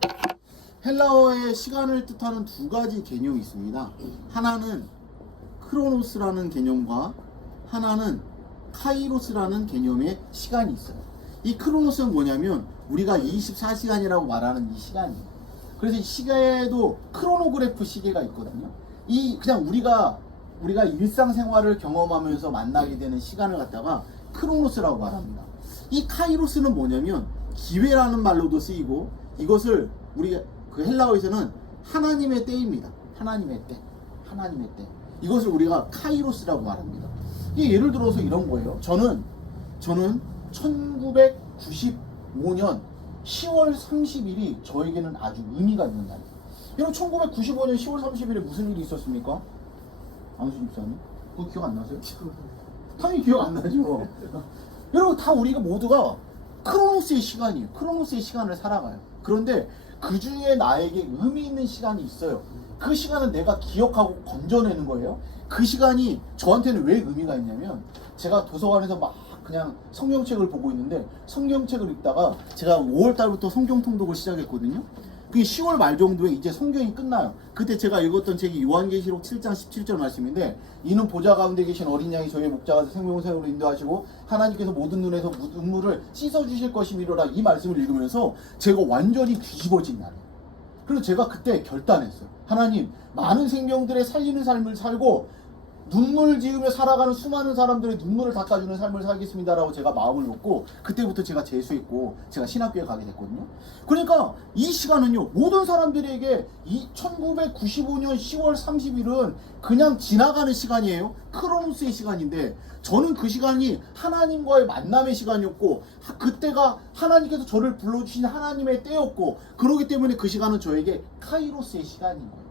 헬라어의 시간을 뜻하는 두 가지 개념이 있습니다. 하나는 크로노스라는 개념과 하나는 카이로스라는 개념의 시간이 있어요. 이 크로노스는 뭐냐면 우리가 24시간이라고 말하는 이 시간이에요. 그래서 이 시계에도 크로노그래프 시계가 있거든요. 이 그냥 우리가 일상생활을 경험하면서 만나게 되는 시간을 갖다가 크로노스라고 말합니다. 이 카이로스는 뭐냐면 기회라는 말로도 쓰이고 이것을 우리가 그 헬라어에서는 하나님의 때입니다. 하나님의 때. 이것을 우리가 카이로스라고 말합니다. 이게 예를 들어서 이런 거예요. 저는 1995년 10월 30일이 저에게는 아주 의미가 있는 날이에요. 여러분 1995년 10월 30일에 무슨 일이 있었습니까? 안수 집사님? 그거 기억 안 나세요? 당연히 기억 안 나죠. 여러분 다 우리가 모두가 크로노스의 시간이에요. 크로노스의 시간을 살아가요. 그런데 그 중에 나에게 의미 있는 시간이 있어요. 그 시간은 내가 기억하고 건져내는 거예요. 그 시간이 저한테는 왜 의미가 있냐면 제가 도서관에서 막 그냥 성경책을 보고 있는데 성경책을 읽다가 제가 5월달부터 성경 통독을 시작했거든요. 그게 10월 말 정도에 이제 성경이 끝나요. 그때 제가 읽었던 책이 요한계시록 7장 17절 말씀인데, 이는 보좌 가운데 계신 어린 양이 저희의 목자가 생명새로 인도하시고 하나님께서 모든 눈에서 눈물을 씻어주실 것이미로라, 이 말씀을 읽으면서 제가 완전히 뒤집어진 날이에요. 그래서 제가 그때 결단했어요. 하나님, 많은 생명들의 살리는 삶을 살고 눈물 지으며 살아가는 수많은 사람들의 눈물을 닦아주는 삶을 살겠습니다라고 제가 마음을 놓고, 그때부터 제가 재수했고 제가 신학교에 가게 됐거든요. 그러니까 이 시간은요, 모든 사람들에게 이 1995년 10월 30일은 그냥 지나가는 시간이에요. 크로노스의 시간인데, 저는 그 시간이 하나님과의 만남의 시간이었고, 그때가 하나님께서 저를 불러주신 하나님의 때였고, 그렇기 때문에 그 시간은 저에게 카이로스의 시간인 거예요.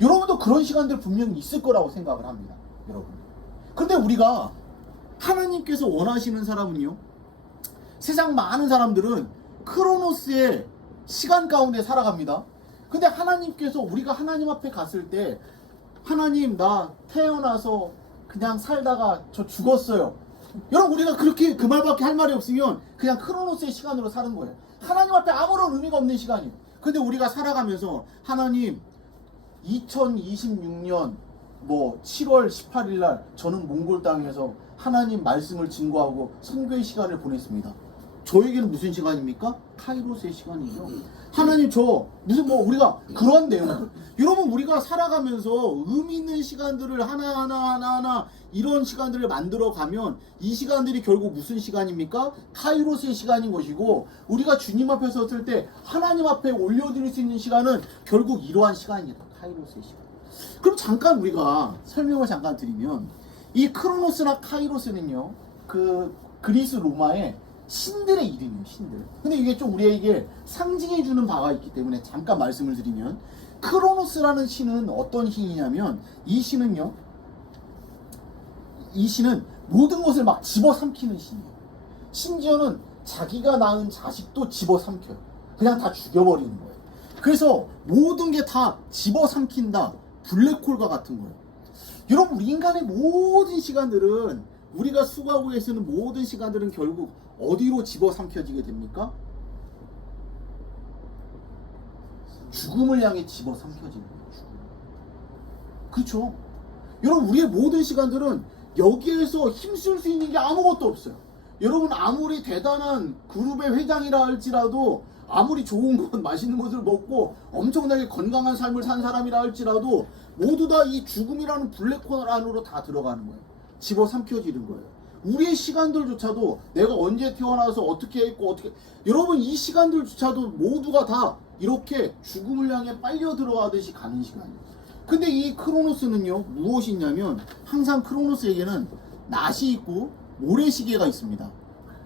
여러분도 그런 시간들 분명히 있을 거라고 생각을 합니다, 여러분. 근데 우리가, 하나님께서 원하시는 사람은요, 세상 많은 사람들은 크로노스의 시간 가운데 살아갑니다. 근데 하나님께서, 우리가 하나님 앞에 갔을 때, 하나님, 나 태어나서 그냥 살다가 저 죽었어요. 여러분, 우리가 그렇게 그 말밖에 할 말이 없으면 그냥 크로노스의 시간으로 사는 거예요. 하나님 앞에 아무런 의미가 없는 시간이에요. 근데 우리가 살아가면서, 하나님, 2026년 7월 18일 날 저는 몽골 땅에서 하나님 말씀을 증거하고 선교의 시간을 보냈습니다. 저에게는 무슨 시간입니까? 카이로스의 시간이죠. 하나님, 저 무슨 우리가 그런 내용, 여러분, 우리가 살아가면서 의미 있는 시간들을 하나 이런 시간들을 만들어 가면 이 시간들이 결국 무슨 시간입니까? 카이로스의 시간인 것이고, 우리가 주님 앞에 섰을 때 하나님 앞에 올려드릴 수 있는 시간은 결국 이러한 시간이다. 카이로스의 시간. 그럼 잠깐 우리가 설명을 잠깐 드리면, 이 크로노스나 카이로스는요, 그 그리스 로마의 신들의 이름이에요. 신들. 근데 이게 좀 우리에게 상징해주는 바가 있기 때문에 잠깐 말씀을 드리면, 크로노스라는 신은 어떤 신이냐면, 이 신은 모든 것을 막 집어삼키는 신이에요. 심지어는 자기가 낳은 자식도 집어삼켜요. 그냥 다 죽여버리는 거예요. 그래서 모든 게 다 집어삼킨다. 블랙홀과 같은 거예요. 여러분, 우리 인간의 모든 시간들은, 우리가 수고하고 계시는 모든 시간들은 결국 어디로 집어삼켜지게 됩니까? 죽음을 향해 집어삼켜지는 거예요. 죽음. 그렇죠? 여러분, 우리의 모든 시간들은 여기에서 힘쓸 수 있는 게 아무것도 없어요. 여러분, 아무리 대단한 그룹의 회장이라 할지라도, 아무리 좋은 것, 맛있는 것을 먹고 엄청나게 건강한 삶을 산 사람이라 할지라도, 모두 다 이 죽음이라는 블랙홀 안으로 다 들어가는 거예요. 집어삼켜지는 거예요. 우리의 시간들조차도 내가 언제 태어나서 어떻게 했고 여러분, 이 시간들조차도 모두가 다 이렇게 죽음을 향해 빨려 들어가듯이 가는 시간이에요. 근데 이 크로노스는요, 무엇이 있냐면, 항상 크로노스에게는 낮이 있고 모래시계가 있습니다.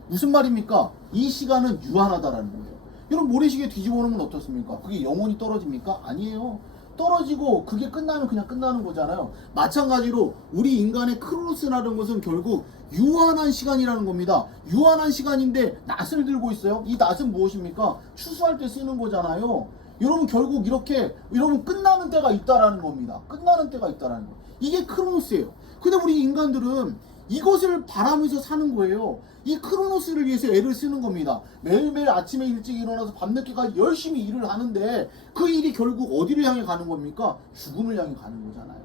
무슨 말입니까? 이 시간은 유한하다라는 거예요. 여러분, 모래시계 뒤집어 놓으면 어떻습니까? 그게 영원히 떨어집니까? 아니에요. 떨어지고 그게 끝나면 그냥 끝나는 거잖아요. 마찬가지로 우리 인간의 크로노스라는 것은 결국 유한한 시간이라는 겁니다. 유한한 시간인데 낫을 들고 있어요. 이 낫은 무엇입니까? 추수할 때 쓰는 거잖아요. 여러분, 결국 이렇게 여러분 끝나는 때가 있다라는 겁니다. 끝나는 때가 있다라는 거. 이게 크로노스예요. 근데 우리 인간들은 이것을 바라면서 사는 거예요. 이 크로노스를 위해서 애를 쓰는 겁니다. 매일매일 아침에 일찍 일어나서 밤늦게까지 열심히 일을 하는데, 그 일이 결국 어디를 향해 가는 겁니까? 죽음을 향해 가는 거잖아요.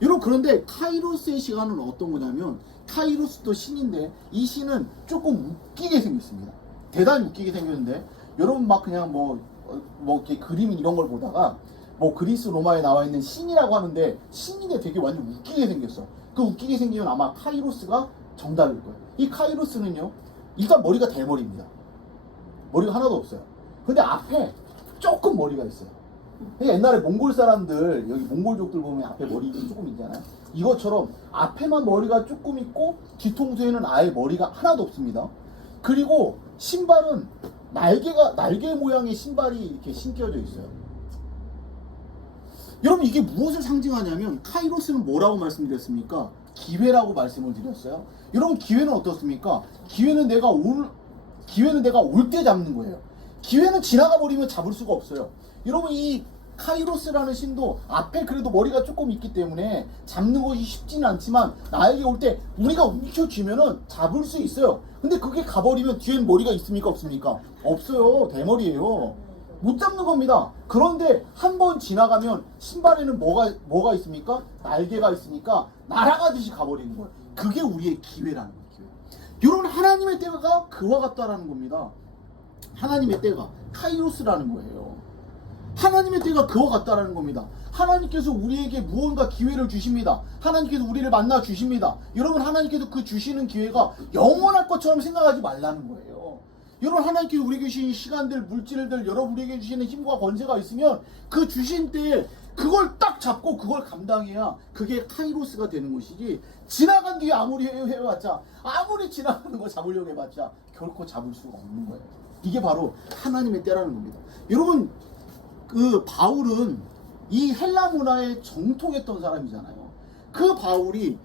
여러분, 그런데 카이로스의 시간은 어떤 거냐면, 카이로스도 신인데 이 신은 조금 웃기게 생겼습니다. 대단히 웃기게 생겼는데, 여러분 막 그냥 이렇게 그림 이런 걸 보다가 그리스 로마에 나와 있는 신이라고 하는데, 신인데 되게 완전 웃기게 생겼어. 그 웃기게 생기면 아마 카이로스가 정답일 거예요. 이 카이로스는요, 일단 머리가 대머리입니다. 머리가 하나도 없어요. 근데 앞에 조금 머리가 있어요. 옛날에 몽골 사람들, 여기 몽골족들 보면 앞에 머리 조금 있잖아요. 이것처럼 앞에만 머리가 조금 있고 뒤통수에는 아예 머리가 하나도 없습니다. 그리고 신발은 날개 모양의 신발이 이렇게 신겨져 있어요. 여러분, 이게 무엇을 상징하냐면, 카이로스는 뭐라고 말씀드렸습니까? 기회라고 말씀을 드렸어요. 여러분, 기회는 어떻습니까? 기회는 내가 올 때 잡는 거예요. 기회는 지나가 버리면 잡을 수가 없어요. 여러분, 이 카이로스라는 신도 앞에 그래도 머리가 조금 있기 때문에 잡는 것이 쉽지는 않지만, 나에게 올 때 우리가 움켜쥐면은 잡을 수 있어요. 근데 그게 가버리면 뒤엔 머리가 있습니까? 없습니까? 없어요. 대머리예요. 못 잡는 겁니다. 그런데 한 번 지나가면 신발에는 뭐가 있습니까? 날개가 있으니까 날아가듯이 가버리는 거예요. 그게 우리의 기회라는 거예요. 기회. 이런 하나님의 때가 그와 같다라는 겁니다. 하나님의 때가 카이로스라는 거예요. 하나님의 때가 그와 같다라는 겁니다. 하나님께서 우리에게 무언가 기회를 주십니다. 하나님께서 우리를 만나 주십니다. 여러분, 하나님께서 그 주시는 기회가 영원할 것처럼 생각하지 말라는 거예요. 여러분, 하나님께서 우리에게 주신 시간들, 물질들, 여러분 우리에게 주시는 힘과 권세가 있으면 그 주신 때에 그걸 딱 잡고 그걸 감당해야 그게 카이로스가 되는 것이지, 지나간 뒤에 아무리 해봤자, 아무리 지나가는 거 잡으려고 해봤자 결코 잡을 수가 없는 거예요. 이게 바로 하나님의 때라는 겁니다. 여러분, 그 바울은 이 헬라 문화에 정통했던 사람이잖아요. 그 바울이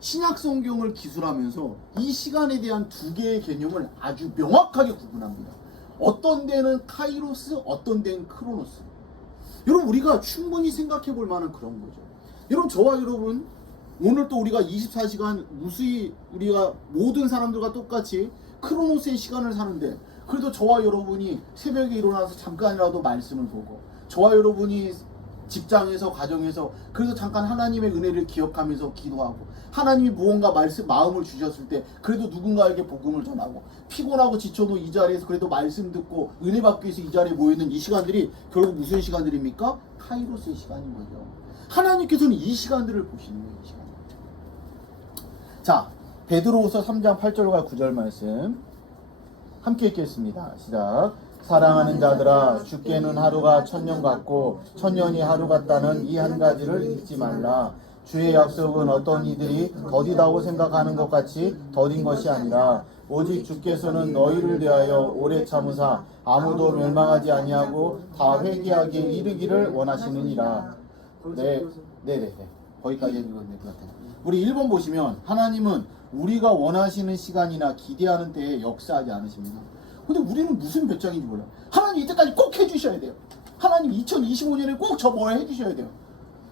신약 성경을 기술하면서 이 시간에 대한 두 개의 개념을 아주 명확하게 구분합니다. 어떤 데는 카이로스, 어떤 데는 크로노스. 여러분, 우리가 충분히 생각해 볼 만한 그런 거죠. 여러분, 저와 여러분, 오늘 또 우리가 24시간 무수히 우리가 모든 사람들과 똑같이 크로노스의 시간을 사는데, 그래도 저와 여러분이 새벽에 일어나서 잠깐이라도 말씀을 보고, 저와 여러분이 직장에서, 가정에서 그래도 잠깐 하나님의 은혜를 기억하면서 기도하고, 하나님이 무언가 마음을 주셨을 때 그래도 누군가에게 복음을 전하고, 피곤하고 지쳐도 이 자리에서 그래도 말씀 듣고 은혜 받기 위해서 이 자리에 모이는 이 시간들이 결국 무슨 시간들입니까? 카이로스의 시간인 거죠. 하나님께서는 이 시간들을 보시는 거예요. 이 시간. 자, 베드로후서 3장 8절과 9절 말씀 함께 읽겠습니다. 시작. 사랑하는 자들아, 주께는 하루가 1000년 같고 1000년이 하루 같다는 이 한 가지를 잊지 말라. 주의 약속은 어떤 이들이 더디다고 생각하는 것 같이 더딘 것이 아니라 오직 주께서는 너희를 대하여 오래 참으사 아무도 멸망하지 아니하고 다 회개하기에 이르기를 원하시느니라. 네. 거기까지 읽으면 될 것 같아요. 우리 1번 보시면, 하나님은 우리가 원하시는 시간이나 기대하는 때에 역사하지 않으십니다. 근데 우리는 무슨 배짱인지 몰라요. 하나님 이때까지 꼭 해주셔야 돼요. 하나님 2025년에 꼭 저 뭐 해주셔야 돼요.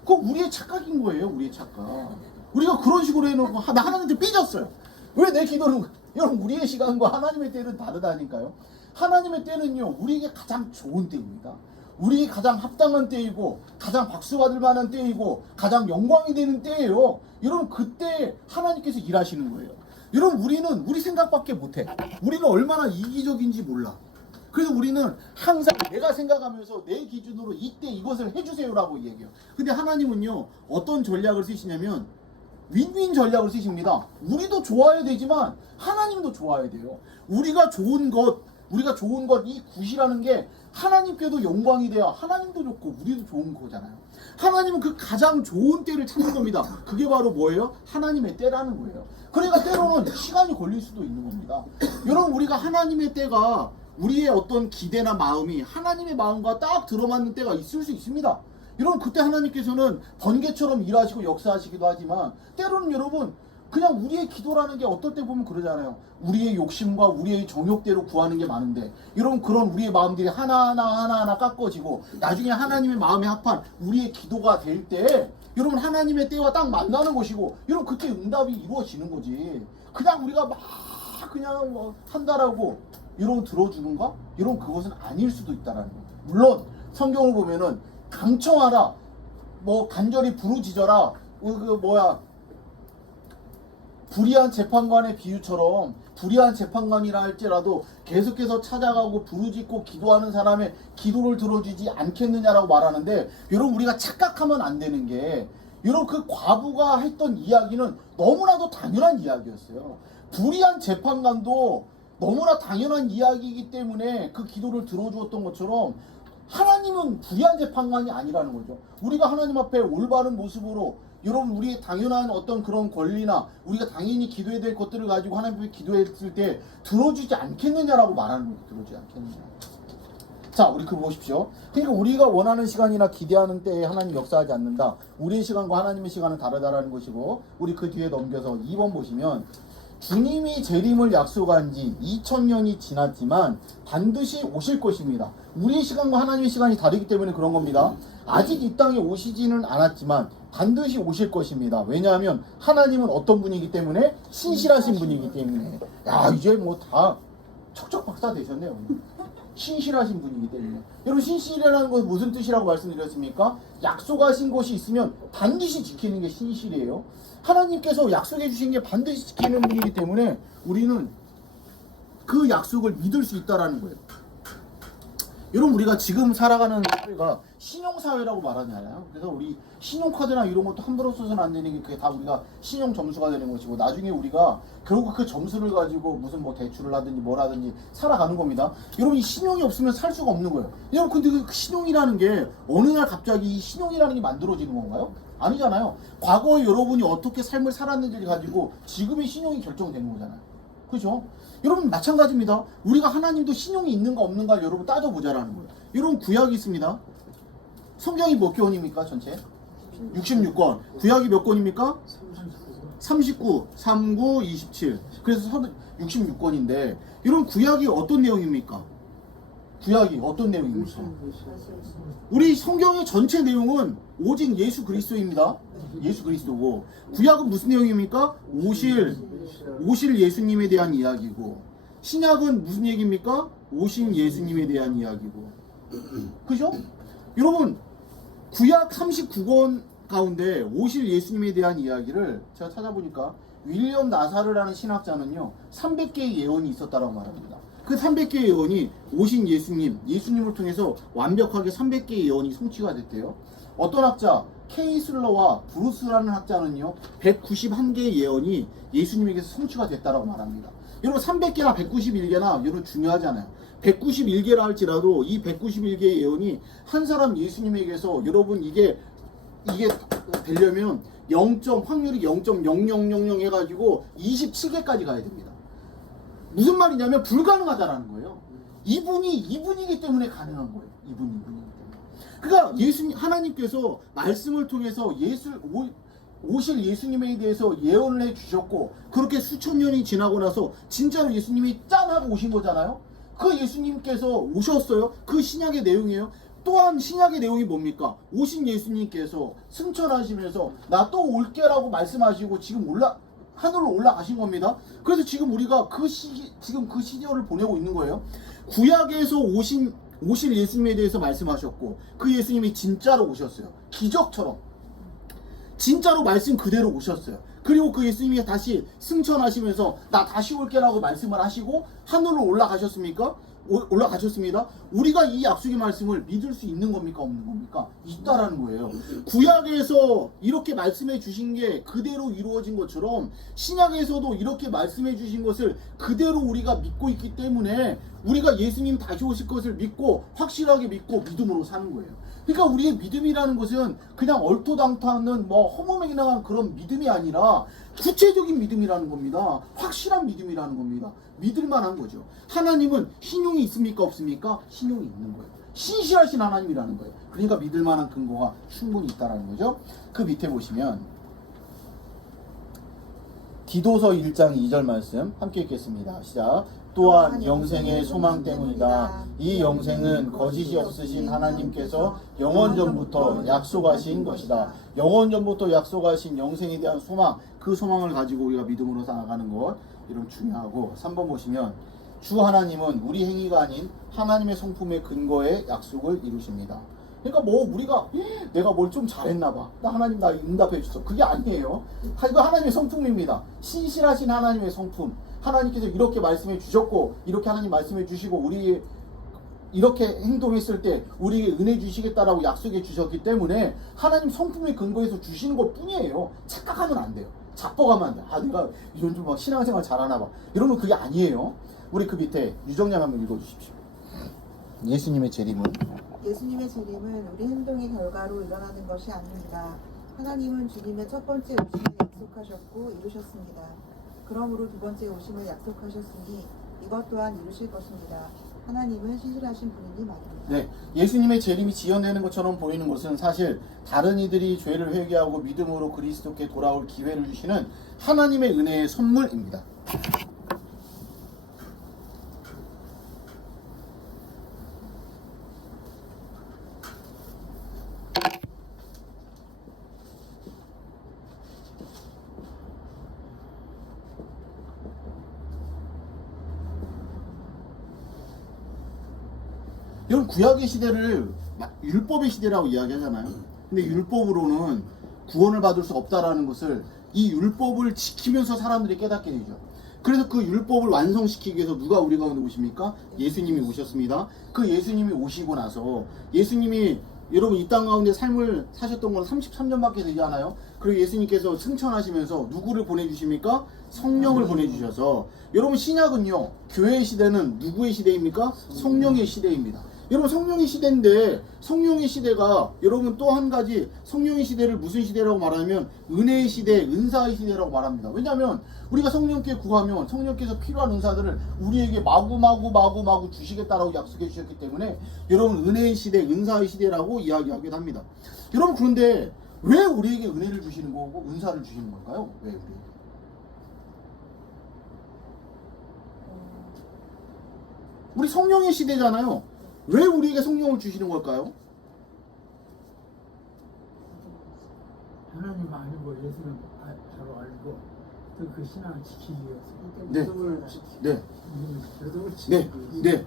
그거 우리의 착각인 거예요. 우리의 착각. 우리가 그런 식으로 해놓고 나 하나님한테 삐졌어요. 왜 내 기도는, 여러분, 우리의 시간과 하나님의 때는 다르다니까요. 하나님의 때는요, 우리에게 가장 좋은 때입니다. 우리에게 가장 합당한 때이고, 가장 박수받을 만한 때이고, 가장 영광이 되는 때예요. 여러분, 그때 하나님께서 일하시는 거예요. 여러분, 우리는 우리 생각밖에 못해. 우리는 얼마나 이기적인지 몰라. 그래서 우리는 항상 내가 생각하면서 내 기준으로 이때 이것을 해주세요라고 얘기해요. 근데 하나님은요, 어떤 전략을 쓰시냐면 윈윈 전략을 쓰십니다. 우리도 좋아야 되지만 하나님도 좋아야 돼요. 우리가 좋은 것, 이 굿이라는 게 하나님께도 영광이 돼야 하나님도 좋고 우리도 좋은 거잖아요. 하나님은 그 가장 좋은 때를 찾는 겁니다. 그게 바로 뭐예요? 하나님의 때라는 거예요. 그러니까 때로는 시간이 걸릴 수도 있는 겁니다. 여러분, 우리가 하나님의 때가, 우리의 어떤 기대나 마음이 하나님의 마음과 딱 들어맞는 때가 있을 수 있습니다. 여러분, 그때 하나님께서는 번개처럼 일하시고 역사하시기도 하지만, 때로는 여러분, 그냥 우리의 기도라는 게 어떨 때 보면 그러잖아요. 우리의 욕심과 우리의 정욕대로 구하는 게 많은데, 여러분, 그런 우리의 마음들이 하나하나 깎아지고 나중에 하나님의 마음에 합한 우리의 기도가 될 때, 여러분, 하나님의 때와 딱 만나는 것이고, 여러분, 그때 응답이 이루어지는 거지. 그냥 우리가 막 그냥 뭐 한다라고 여러분 들어주는가? 여러분, 그것은 아닐 수도 있다라는 거예요. 물론 성경을 보면은 강청하라, 뭐 간절히 부르짖어라, 불의한 재판관의 비유처럼, 불의한 재판관이라 할지라도 계속해서 찾아가고 부르짖고 기도하는 사람의 기도를 들어주지 않겠느냐라고 말하는데, 여러분, 우리가 착각하면 안 되는 게, 여러분, 그 과부가 했던 이야기는 너무나도 당연한 이야기였어요. 불의한 재판관도 너무나 당연한 이야기이기 때문에 그 기도를 들어주었던 것처럼, 하나님은 불의한 재판관이 아니라는 거죠. 우리가 하나님 앞에 올바른 모습으로, 여러분, 우리의 당연한 어떤 그런 권리나 우리가 당연히 기도해야 될 것들을 가지고 하나님 앞에 기도했을 때 들어주지 않겠느냐라고 말하는 거죠. 들어주지 않겠느냐. 자, 우리 그거 보십시오. 그러니까 우리가 원하는 시간이나 기대하는 때에 하나님 역사하지 않는다. 우리의 시간과 하나님의 시간은 다르다라는 것이고, 우리 그 뒤에 넘겨서 2번 보시면, 주님이 재림을 약속한 지 2000년이 지났지만 반드시 오실 것입니다. 우리의 시간과 하나님의 시간이 다르기 때문에 그런 겁니다. 아직 이 땅에 오시지는 않았지만 반드시 오실 것입니다. 왜냐하면 하나님은 어떤 분이기 때문에? 신실하신 분이기 때문에. 야, 이제 뭐 다 척척 박사 되셨네요. 신실하신 분이기 때문에. 여러분 신실이라는 것은 무슨 뜻이라고 말씀드렸습니까? 약속하신 것이 있으면 반드시 지키는 게 신실이에요. 하나님께서 약속해 주신 게 반드시 지키는 분이기 때문에 우리는 그 약속을 믿을 수 있다라는 거예요. 여러분 우리가 지금 살아가는 사회가 신용사회라고 말하잖아요. 그래서 우리 신용카드나 이런 것도 함부로 써서는 안 되는 게 그게 다 우리가 신용 점수가 되는 것이고 나중에 우리가 결국 그 점수를 가지고 무슨 뭐 대출을 하든지 뭘 하든지 살아가는 겁니다. 여러분 이 신용이 없으면 살 수가 없는 거예요. 여러분 근데 그 신용이라는 게 어느 날 갑자기 이 신용이라는 게 만들어지는 건가요? 아니잖아요. 과거에 여러분이 어떻게 삶을 살았는지를 가지고 지금의 신용이 결정되는 거잖아요. 그죠? 여러분 마찬가지입니다. 우리가 하나님도 신용이 있는가 없는가 여러분 따져보자라는 거예요. 여러분 구약이 있습니다. 성경이 몇 권입니까 전체? 66권. 구약이 몇 권입니까? 39, 39, 27. 그래서 66권인데 여러분 구약이 어떤 내용입니까? 구약이 어떤 내용입니까? 우리 성경의 전체 내용은 오직 예수 그리스도입니다. 예수 그리스도고 구약은 무슨 내용입니까? 오실 예수님에 대한 이야기고 신약은 무슨 얘기입니까? 오신 예수님에 대한 이야기고 그죠? 여러분 구약 39권 가운데 오실 예수님에 대한 이야기를 제가 찾아보니까 윌리엄 나사르라는 신학자는요 300개의 예언이 있었다고 말합니다. 그 300개의 예언이 오신 예수님을 통해서 완벽하게 300개의 예언이 성취가 됐대요. 어떤 학자 케이슬러와 브루스라는 학자는요 191개의 예언이 예수님에게서 성취가 됐다고 말합니다. 여러분 300개나 191개나 여러분 중요하잖아요. 191개라 할지라도 이 191개의 예언이 한 사람 예수님에게서 여러분 이게 되려면 확률이 0.0000 해가지고 27개까지 가야 됩니다. 무슨 말이냐면 불가능하다라는 거예요. 이분이기 때문에 가능한 거예요. 이분이기 때문에. 그러니까 하나님께서 말씀을 통해서 오실 예수님에 대해서 예언을 해주셨고 그렇게 수천 년이 지나고 나서 진짜로 예수님이 짠 하고 오신 거잖아요. 그 예수님께서 오셨어요. 그 신약의 내용이에요. 또한 신약의 내용이 뭡니까? 오신 예수님께서 승천하시면서 나 또 올게라고 말씀하시고 지금 하늘로 올라가신 겁니다. 그래서 지금 우리가 지금 그 시대를 보내고 있는 거예요. 구약에서 오실 예수님에 대해서 말씀하셨고 그 예수님이 진짜로 오셨어요. 기적처럼 진짜로 말씀 그대로 오셨어요. 그리고 그 예수님이 다시 승천하시면서 나 다시 올게라고 말씀을 하시고 하늘로 올라가셨습니까? 올라가셨습니다. 우리가 이 약속의 말씀을 믿을 수 있는 겁니까? 없는 겁니까? 있다라는 거예요. 구약에서 이렇게 말씀해 주신 게 그대로 이루어진 것처럼 신약에서도 이렇게 말씀해 주신 것을 그대로 우리가 믿고 있기 때문에 우리가 예수님 다시 오실 것을 믿고 확실하게 믿고 믿음으로 사는 거예요. 그러니까 우리의 믿음이라는 것은 그냥 얼토당토하는 허무맹랑한 그런 믿음이 아니라 구체적인 믿음이라는 겁니다. 확실한 믿음이라는 겁니다. 믿을 만한 거죠. 하나님은 신용이 있습니까? 없습니까? 신용이 있는 거예요. 신실하신 하나님이라는 거예요. 그러니까 믿을 만한 근거가 충분히 있다는 거죠. 그 밑에 보시면 디도서 1장 2절 말씀 함께 읽겠습니다. 시작. 또한 영생의 소망 때문이다. 이 영생은 거짓이 없으신 하나님께서 영원전부터 약속하신 것이다. 영원전부터 약속하신 영생에 대한 소망, 그 소망을 가지고 우리가 믿음으로 나아가는 것 이런 중요하고 3번 보시면 주 하나님은 우리 행위가 아닌 하나님의 성품의 근거에 약속을 이루십니다. 그러니까 우리가 내가 뭘 좀 잘했나 봐. 하나님 나 응답해 줬어. 그게 아니에요. 이거 하나님의 성품입니다. 신실하신 하나님의 성품. 하나님께서 이렇게 말씀해 주셨고 이렇게 하나님 말씀해 주시고 우리 이렇게 행동했을 때 우리에게 은혜 주시겠다라고 약속해 주셨기 때문에 하나님 성품의 근거에서 주시는 것 뿐이에요. 착각하면 안 돼요. 자뻑하면 안 돼. 내가 이런 좀 신앙생활 잘하나 봐. 이러면 그게 아니에요. 우리 그 밑에 유정량 한번 읽어주십시오. 예수님의 재림은 우리 행동의 결과로 일어나는 것이 아닙니다. 하나님은 주님의 첫 번째 오심을 약속하셨고 이루셨습니다. 그러므로 두 번째 오심을 약속하셨으니 이것 또한 이루실 것입니다. 하나님은 신실하신 분이니 말입니다. 네, 예수님의 재림이 지연되는 것처럼 보이는 것은 사실 다른 이들이 죄를 회개하고 믿음으로 그리스도께 돌아올 기회를 주시는 하나님의 은혜의 선물입니다. 구약의 시대를 율법의 시대라고 이야기하잖아요. 근데 율법으로는 구원을 받을 수 없다라는 것을 이 율법을 지키면서 사람들이 깨닫게 되죠. 그래서 그 율법을 완성시키기 위해서 누가 우리 가운데 오십니까? 예수님이 오셨습니다. 그 예수님이 오시고 나서 예수님이 여러분 이 땅 가운데 삶을 사셨던 건 33년밖에 되지 않아요? 그리고 예수님께서 승천하시면서 누구를 보내주십니까? 성령을 보내주셔서 여러분 신약은요 교회의 시대는 누구의 시대입니까? 성령의 시대입니다. 여러분 성령의 시대인데 성령의 시대가 여러분 또 한 가지 성령의 시대를 무슨 시대라고 말하면 은혜의 시대, 은사의 시대라고 말합니다. 왜냐하면 우리가 성령께 구하면 성령께서 필요한 은사들을 우리에게 마구 주시겠다라고 약속해 주셨기 때문에 여러분 은혜의 시대, 은사의 시대라고 이야기하기도 합니다. 여러분 그런데 왜 우리에게 은혜를 주시는 거고 은사를 주시는 걸까요? 왜 우리에게? 우리 성령의 시대잖아요. 왜 우리에게 성령을 주시는 걸까요? 하나님 아는 걸 예수는 바로 알고 또 그 신앙을 지키기 위해서 네. 믿음을 네. 믿음을 네. 지키기 위해서 네.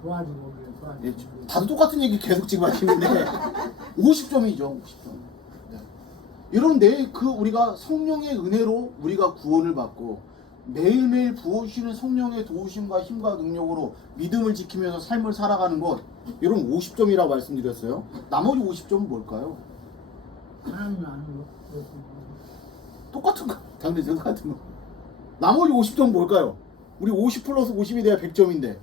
도와주고 네. 다들 똑같은 얘기 계속 지금 하시는데 50점이죠. 50점. 네. 여러분 우리가 성령의 은혜로 우리가 구원을 받고 매일매일 부어주시는 성령의 도우심과 힘과 능력으로 믿음을 지키면서 삶을 살아가는 것 여러분 50점이라고 말씀드렸어요. 나머지 50점은 뭘까요? 하나님 아는 거 똑같은 거. 당연히 똑같은 거. 나머지 50점은 뭘까요? 우리 50 플러스 50이 돼야 100점인데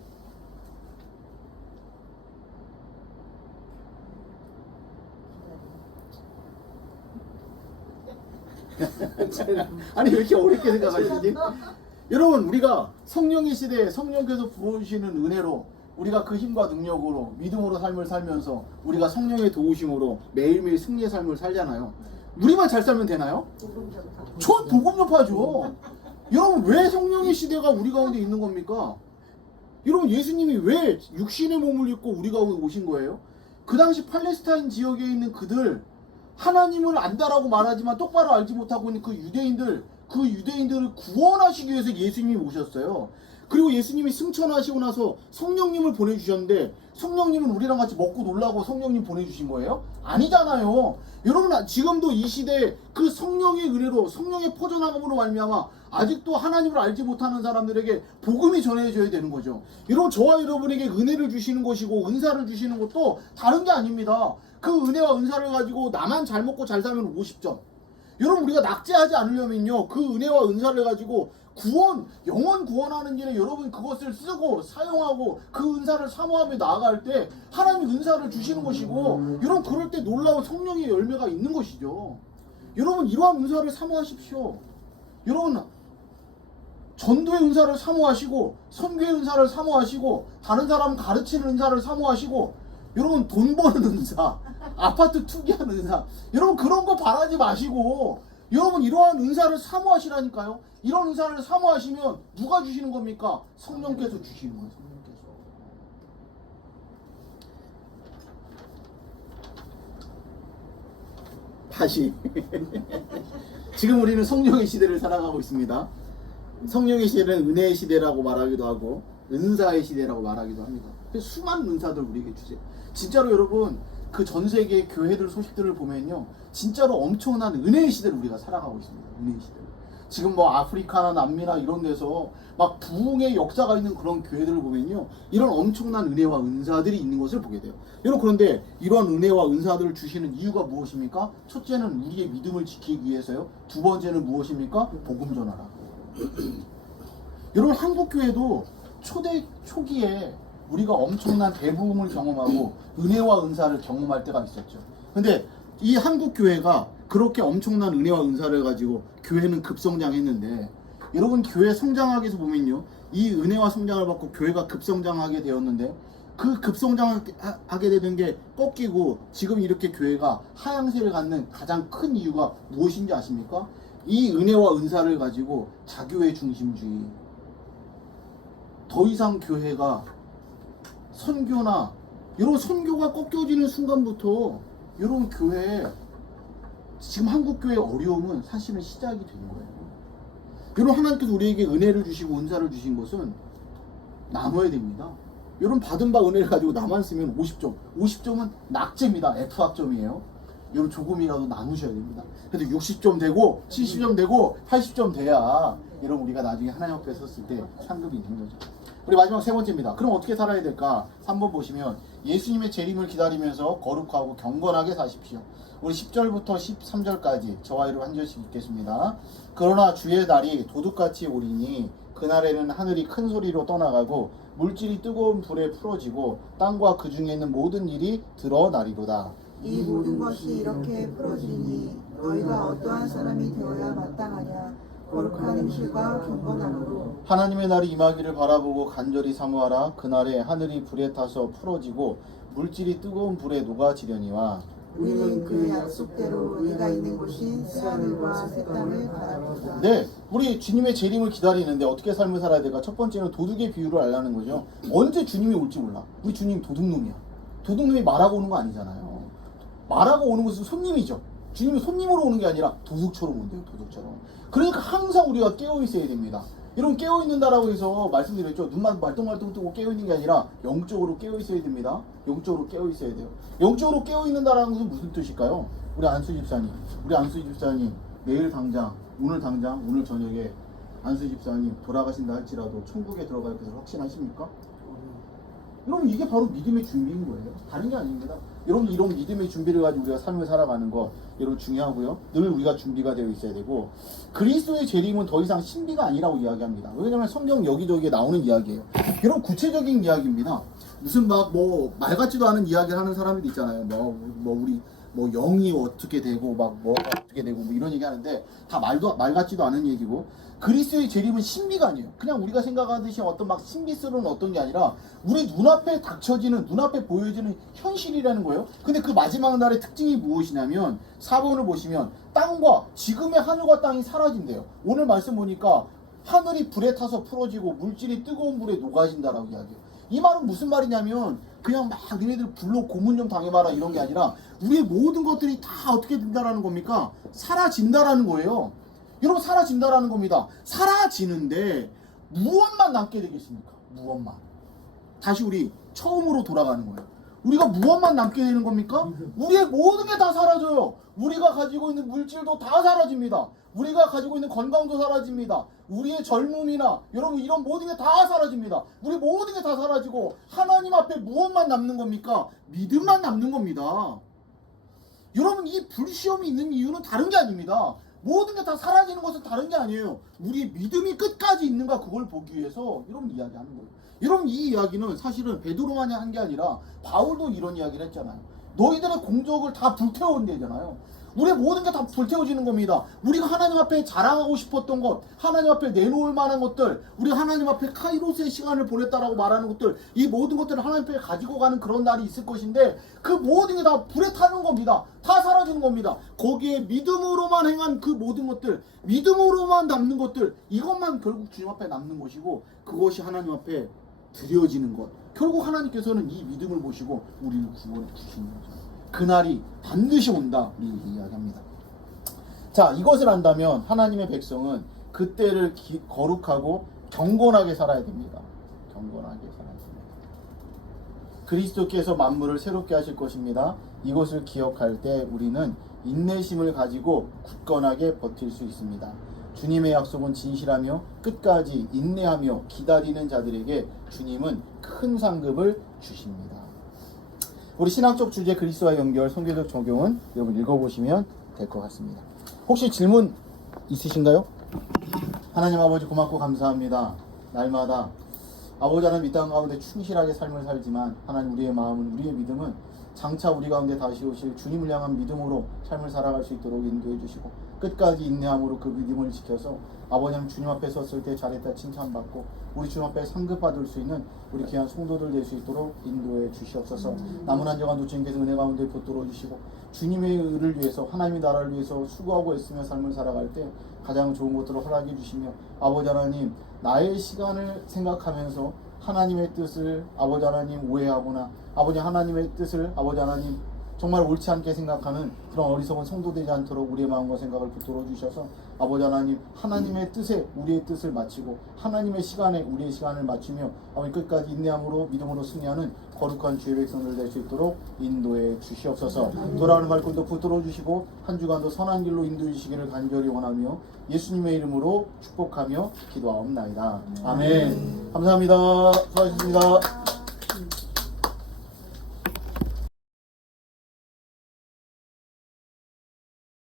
아니 왜 이렇게 어렵게 생각하시지? 여러분 우리가 성령의 시대에 성령께서 부어주시는 은혜로 우리가 그 힘과 능력으로 믿음으로 삶을 살면서 우리가 성령의 도우심으로 매일매일 승리의 삶을 살잖아요. 우리만 잘 살면 되나요? 저 복음 전파죠. 여러분 왜 성령의 시대가 우리 가운데 있는 겁니까? 여러분 예수님이 왜 육신의 몸을 입고 우리 가운데 오신 거예요? 그 당시 팔레스타인 지역에 있는 그들 하나님을 안다라고 말하지만 똑바로 알지 못하고 있는 그 유대인들을 구원하시기 위해서 예수님이 오셨어요. 그리고 예수님이 승천하시고 나서 성령님을 보내주셨는데 성령님은 우리랑 같이 먹고 놀라고 성령님 보내주신 거예요? 아니잖아요. 여러분 지금도 이 시대에 그 성령의 은혜로 성령의 퍼져나감으로 말미암아 아직도 하나님을 알지 못하는 사람들에게 복음이 전해져야 되는 거죠. 여러분 저와 여러분에게 은혜를 주시는 것이고 은사를 주시는 것도 다른 게 아닙니다. 그 은혜와 은사를 가지고 나만 잘 먹고 잘 살면 50점. 여러분 우리가 낙제하지 않으려면요 그 은혜와 은사를 가지고 영원 구원하는 길에 여러분 그것을 쓰고 사용하고 그 은사를 사모하며 나아갈 때 하나님 은사를 주시는 것이고 여러분 그럴 때 놀라운 성령의 열매가 있는 것이죠. 여러분 이러한 은사를 사모하십시오. 여러분 전도의 은사를 사모하시고 선교의 은사를 사모하시고 다른 사람 가르치는 은사를 사모하시고 여러분 돈 버는 은사 아파트 투기하는 은사 여러분 그런 거 바라지 마시고 여러분 이러한 은사를 사모하시라니까요. 이런 은사를 사모하시면 누가 주시는 겁니까? 성령께서 주시는 거예요. 성령께서. 다시 지금 우리는 성령의 시대를 살아가고 있습니다. 성령의 시대는 은혜의 시대라고 말하기도 하고 은사의 시대라고 말하기도 합니다. 수많은 은사들 우리에게 주세요. 진짜로 여러분 그 전 세계 교회들 소식들을 보면요 진짜로 엄청난 은혜의 시대를 우리가 살아가고 있습니다. 은혜의 시대. 지금 뭐 아프리카나 남미나 이런 데서 막 부흥의 역사가 있는 그런 교회들을 보면요 이런 엄청난 은혜와 은사들이 있는 것을 보게 돼요. 여러분 그런데 이러한 은혜와 은사들을 주시는 이유가 무엇입니까? 첫째는 우리의 믿음을 지키기 위해서요. 두 번째는 무엇입니까? 복음 전하라. 여러분 한국 교회도 초기에 우리가 엄청난 대부흥을 경험하고 은혜와 은사를 경험할 때가 있었죠. 근데 이 한국 교회가 그렇게 엄청난 은혜와 은사를 가지고 교회는 급성장했는데 여러분 교회 성장하기 위해서 보면요 이 은혜와 성장을 받고 교회가 급성장하게 되었는데 그 급성장하게 되는 게 꺾이고 지금 이렇게 교회가 하향세를 갖는 가장 큰 이유가 무엇인지 아십니까? 이 은혜와 은사를 가지고 자교회 중심주의 더 이상 교회가 선교나 여러분 선교가 꺾여지는 순간부터 여러분 교회에 지금 한국 교회의 어려움은 사실은 시작이 된 거예요. 여러분 하나님께서 우리에게 은혜를 주시고 은사를 주신 것은 나눠야 됩니다. 이런 받은 바 은혜를 가지고 나만 쓰면 50점. 50점은 낙제입니다. F학점이에요. 이런 조금이라도 나누셔야 됩니다. 그래도 60점 되고 70점 되고 80점 돼야 이런 우리가 나중에 하나님 앞에 섰을 때 상급이 있는 거죠. 우리 마지막 세 번째입니다. 그럼 어떻게 살아야 될까? 3번 보시면 예수님의 재림을 기다리면서 거룩하고 경건하게 사십시오. 우리 10절부터 13절까지 저와 이를 한 절씩 읽겠습니다. 그러나 주의 날이 도둑같이 오리니 그날에는 하늘이 큰 소리로 떠나가고 물질이 뜨거운 불에 풀어지고 땅과 그 중에 있는 모든 일이 드러나리로다. 이 모든 것이 이렇게 풀어지니 너희가 어떠한 사람이 되어야 마땅하냐 거룩한 행실과 경건함으로 하나님의 날이 임하기를 바라보고 간절히 사모하라. 그날에 하늘이 불에 타서 풀어지고 물질이 뜨거운 불에 녹아지려니와 우리는 그 약속대로 네가 있는 곳인 새하늘과 새 땅을 바라보자. 네, 우리 주님의 재림을 기다리는데 어떻게 삶을 살아야 될까? 첫 번째는 도둑의 비유를 알라는 거죠. 언제 주님이 올지 몰라. 우리 주님 도둑놈이야. 도둑놈이 말하고 오는 거 아니잖아요. 말하고 오는 것은 손님이죠. 주님이 손님으로 오는 게 아니라 도둑처럼 온대요. 도둑처럼. 그러니까 항상 우리가 깨어 있어야 됩니다. 여러분 깨어 있는다라고 해서 말씀드렸죠. 눈만 말똥말똥 뜨고 깨어 있는 게 아니라 영적으로 깨어 있어야 됩니다. 영적으로 깨어 있어야 돼요. 영적으로 깨어 있는다라는 것은 무슨 뜻일까요? 우리 안수 집사님 내일 당장 오늘 저녁에 안수 집사님 돌아가신다 할지라도 천국에 들어갈 것을 확신하십니까? 여러분 이게 바로 믿음의 준비인 거예요. 다른 게 아닙니다. 여러분 이런 믿음의 준비를 가지고 우리가 삶을 살아가는 거 여러분 중요하고요. 늘 우리가 준비가 되어 있어야 되고 그리스도의 재림은 더 이상 신비가 아니라고 이야기합니다. 왜냐하면 성경 여기저기에 나오는 이야기예요. 이런 구체적인 이야기입니다. 무슨 막 뭐 말 같지도 않은 이야기를 하는 사람들이 있잖아요. 우리 영이 어떻게 되고 뭐가 어떻게 되고 뭐 이런 얘기 하는데 다 말 같지도 않은 얘기고 그리스도의 재림은 신비가 아니에요. 그냥 우리가 생각하듯이 어떤 막 신비스러운 어떤 게 아니라 우리 눈앞에 닥쳐지는 눈앞에 보여지는 현실이라는 거예요. 근데 그 마지막 날의 특징이 무엇이냐면 4번을 보시면 땅과 지금의 하늘과 땅이 사라진대요. 오늘 말씀 보니까 하늘이 불에 타서 풀어지고 물질이 뜨거운 불에 녹아진다라고 이야기해요. 이 말은 무슨 말이냐면 그냥 막 너네들 불로 고문 좀 당해봐라 이런 게 아니라 우리의 모든 것들이 다 어떻게 된다라는 겁니까? 사라진다라는 거예요. 여러분 사라진다라는 겁니다. 사라지는데 무엇만 남게 되겠습니까? 무엇만. 다시 우리 처음으로 돌아가는 거예요. 우리가 무엇만 남게 되는 겁니까? 우리의 모든 게 다 사라져요. 우리가 가지고 있는 물질도 다 사라집니다. 우리가 가지고 있는 건강도 사라집니다. 우리의 젊음이나 여러분 이런 모든 게 다 사라집니다. 우리 모든 게 다 사라지고 하나님 앞에 무엇만 남는 겁니까? 믿음만 남는 겁니다. 여러분 이 불시험이 있는 이유는 다른 게 아닙니다. 모든 게 다 사라지는 것은 다른 게 아니에요. 우리의 믿음이 끝까지 있는가 그걸 보기 위해서 여러분 이야기하는 거예요. 여러분 이 이야기는 사실은 베드로만이 한 게 아니라 바울도 이런 이야기를 했잖아요. 너희들의 공적을 다 불태운대잖아요. 우리의 모든 게 다 불태워지는 겁니다. 우리가 하나님 앞에 자랑하고 싶었던 것, 하나님 앞에 내놓을 만한 것들, 우리 하나님 앞에 카이로스의 시간을 보냈다라고 말하는 것들, 이 모든 것들을 하나님 앞에 가지고 가는 그런 날이 있을 것인데 그 모든 게 다 불에 타는 겁니다. 다 사라지는 겁니다. 거기에 믿음으로만 행한 그 모든 것들, 믿음으로만 남는 것들, 이것만 결국 주님 앞에 남는 것이고 그것이 하나님 앞에 드려지는 것. 결국 하나님께서는 이 믿음을 보시고 우리를 구원해 주시는 거죠. 그날이 반드시 온다 우리 이야기합니다. 자, 이것을 안다면 하나님의 백성은 그때를 거룩하고 경건하게 살아야 됩니다. 경건하게 살아야 됩니다. 그리스도께서 만물을 새롭게 하실 것입니다. 이것을 기억할 때 우리는 인내심을 가지고 굳건하게 버틸 수 있습니다. 주님의 약속은 진실하며 끝까지 인내하며 기다리는 자들에게 주님은 큰 상급을 주십니다. 우리 신학적 주제 그리스도와 연결 성경적 적용은 여러분 읽어보시면 될 것 같습니다. 혹시 질문 있으신가요? 하나님 아버지 고맙고 감사합니다. 날마다 아버지 하나님 이 땅 가운데 충실하게 삶을 살지만 하나님 우리의 마음은 우리의 믿음은 장차 우리 가운데 다시 오실 주님을 향한 믿음으로 삶을 살아갈 수 있도록 인도해 주시고 끝까지 인내함으로 그 믿음을 지켜서 아버지 하나님 주님 앞에 섰을 때 잘했다 칭찬받고 우리 주님 앞에 상급받을 수 있는 우리 귀한 성도들 될 수 있도록 인도해 주시옵소서. 남은 한 주간도 주님께서 은혜 가운데 붙들어 주시고 주님의 의를 위해서 하나님의 나라를 위해서 수고하고 애쓰며 삶을 살아갈 때 가장 좋은 것들을 허락해 주시며 아버지 하나님 나의 시간을 생각하면서 하나님의 뜻을 아버지 하나님 오해하거나 아버지 하나님의 뜻을 아버지 하나님 정말 옳지 않게 생각하는 그런 어리석은 성도 되지 않도록 우리의 마음과 생각을 붙들어 주셔서 아버지 하나님, 하나님의 뜻에 우리의 뜻을 마치고 하나님의 시간에 우리의 시간을 맞추며 아버지 끝까지 인내함으로 믿음으로 승리하는 거룩한 주의 백성들 될 수 있도록 인도해 주시옵소서. 돌아오는 발걸음도 붙들어 주시고 한 주간도 선한 길로 인도해 주시기를 간절히 원하며 예수님의 이름으로 축복하며 기도하옵나이다. 아멘. 감사합니다. 수고하셨습니다.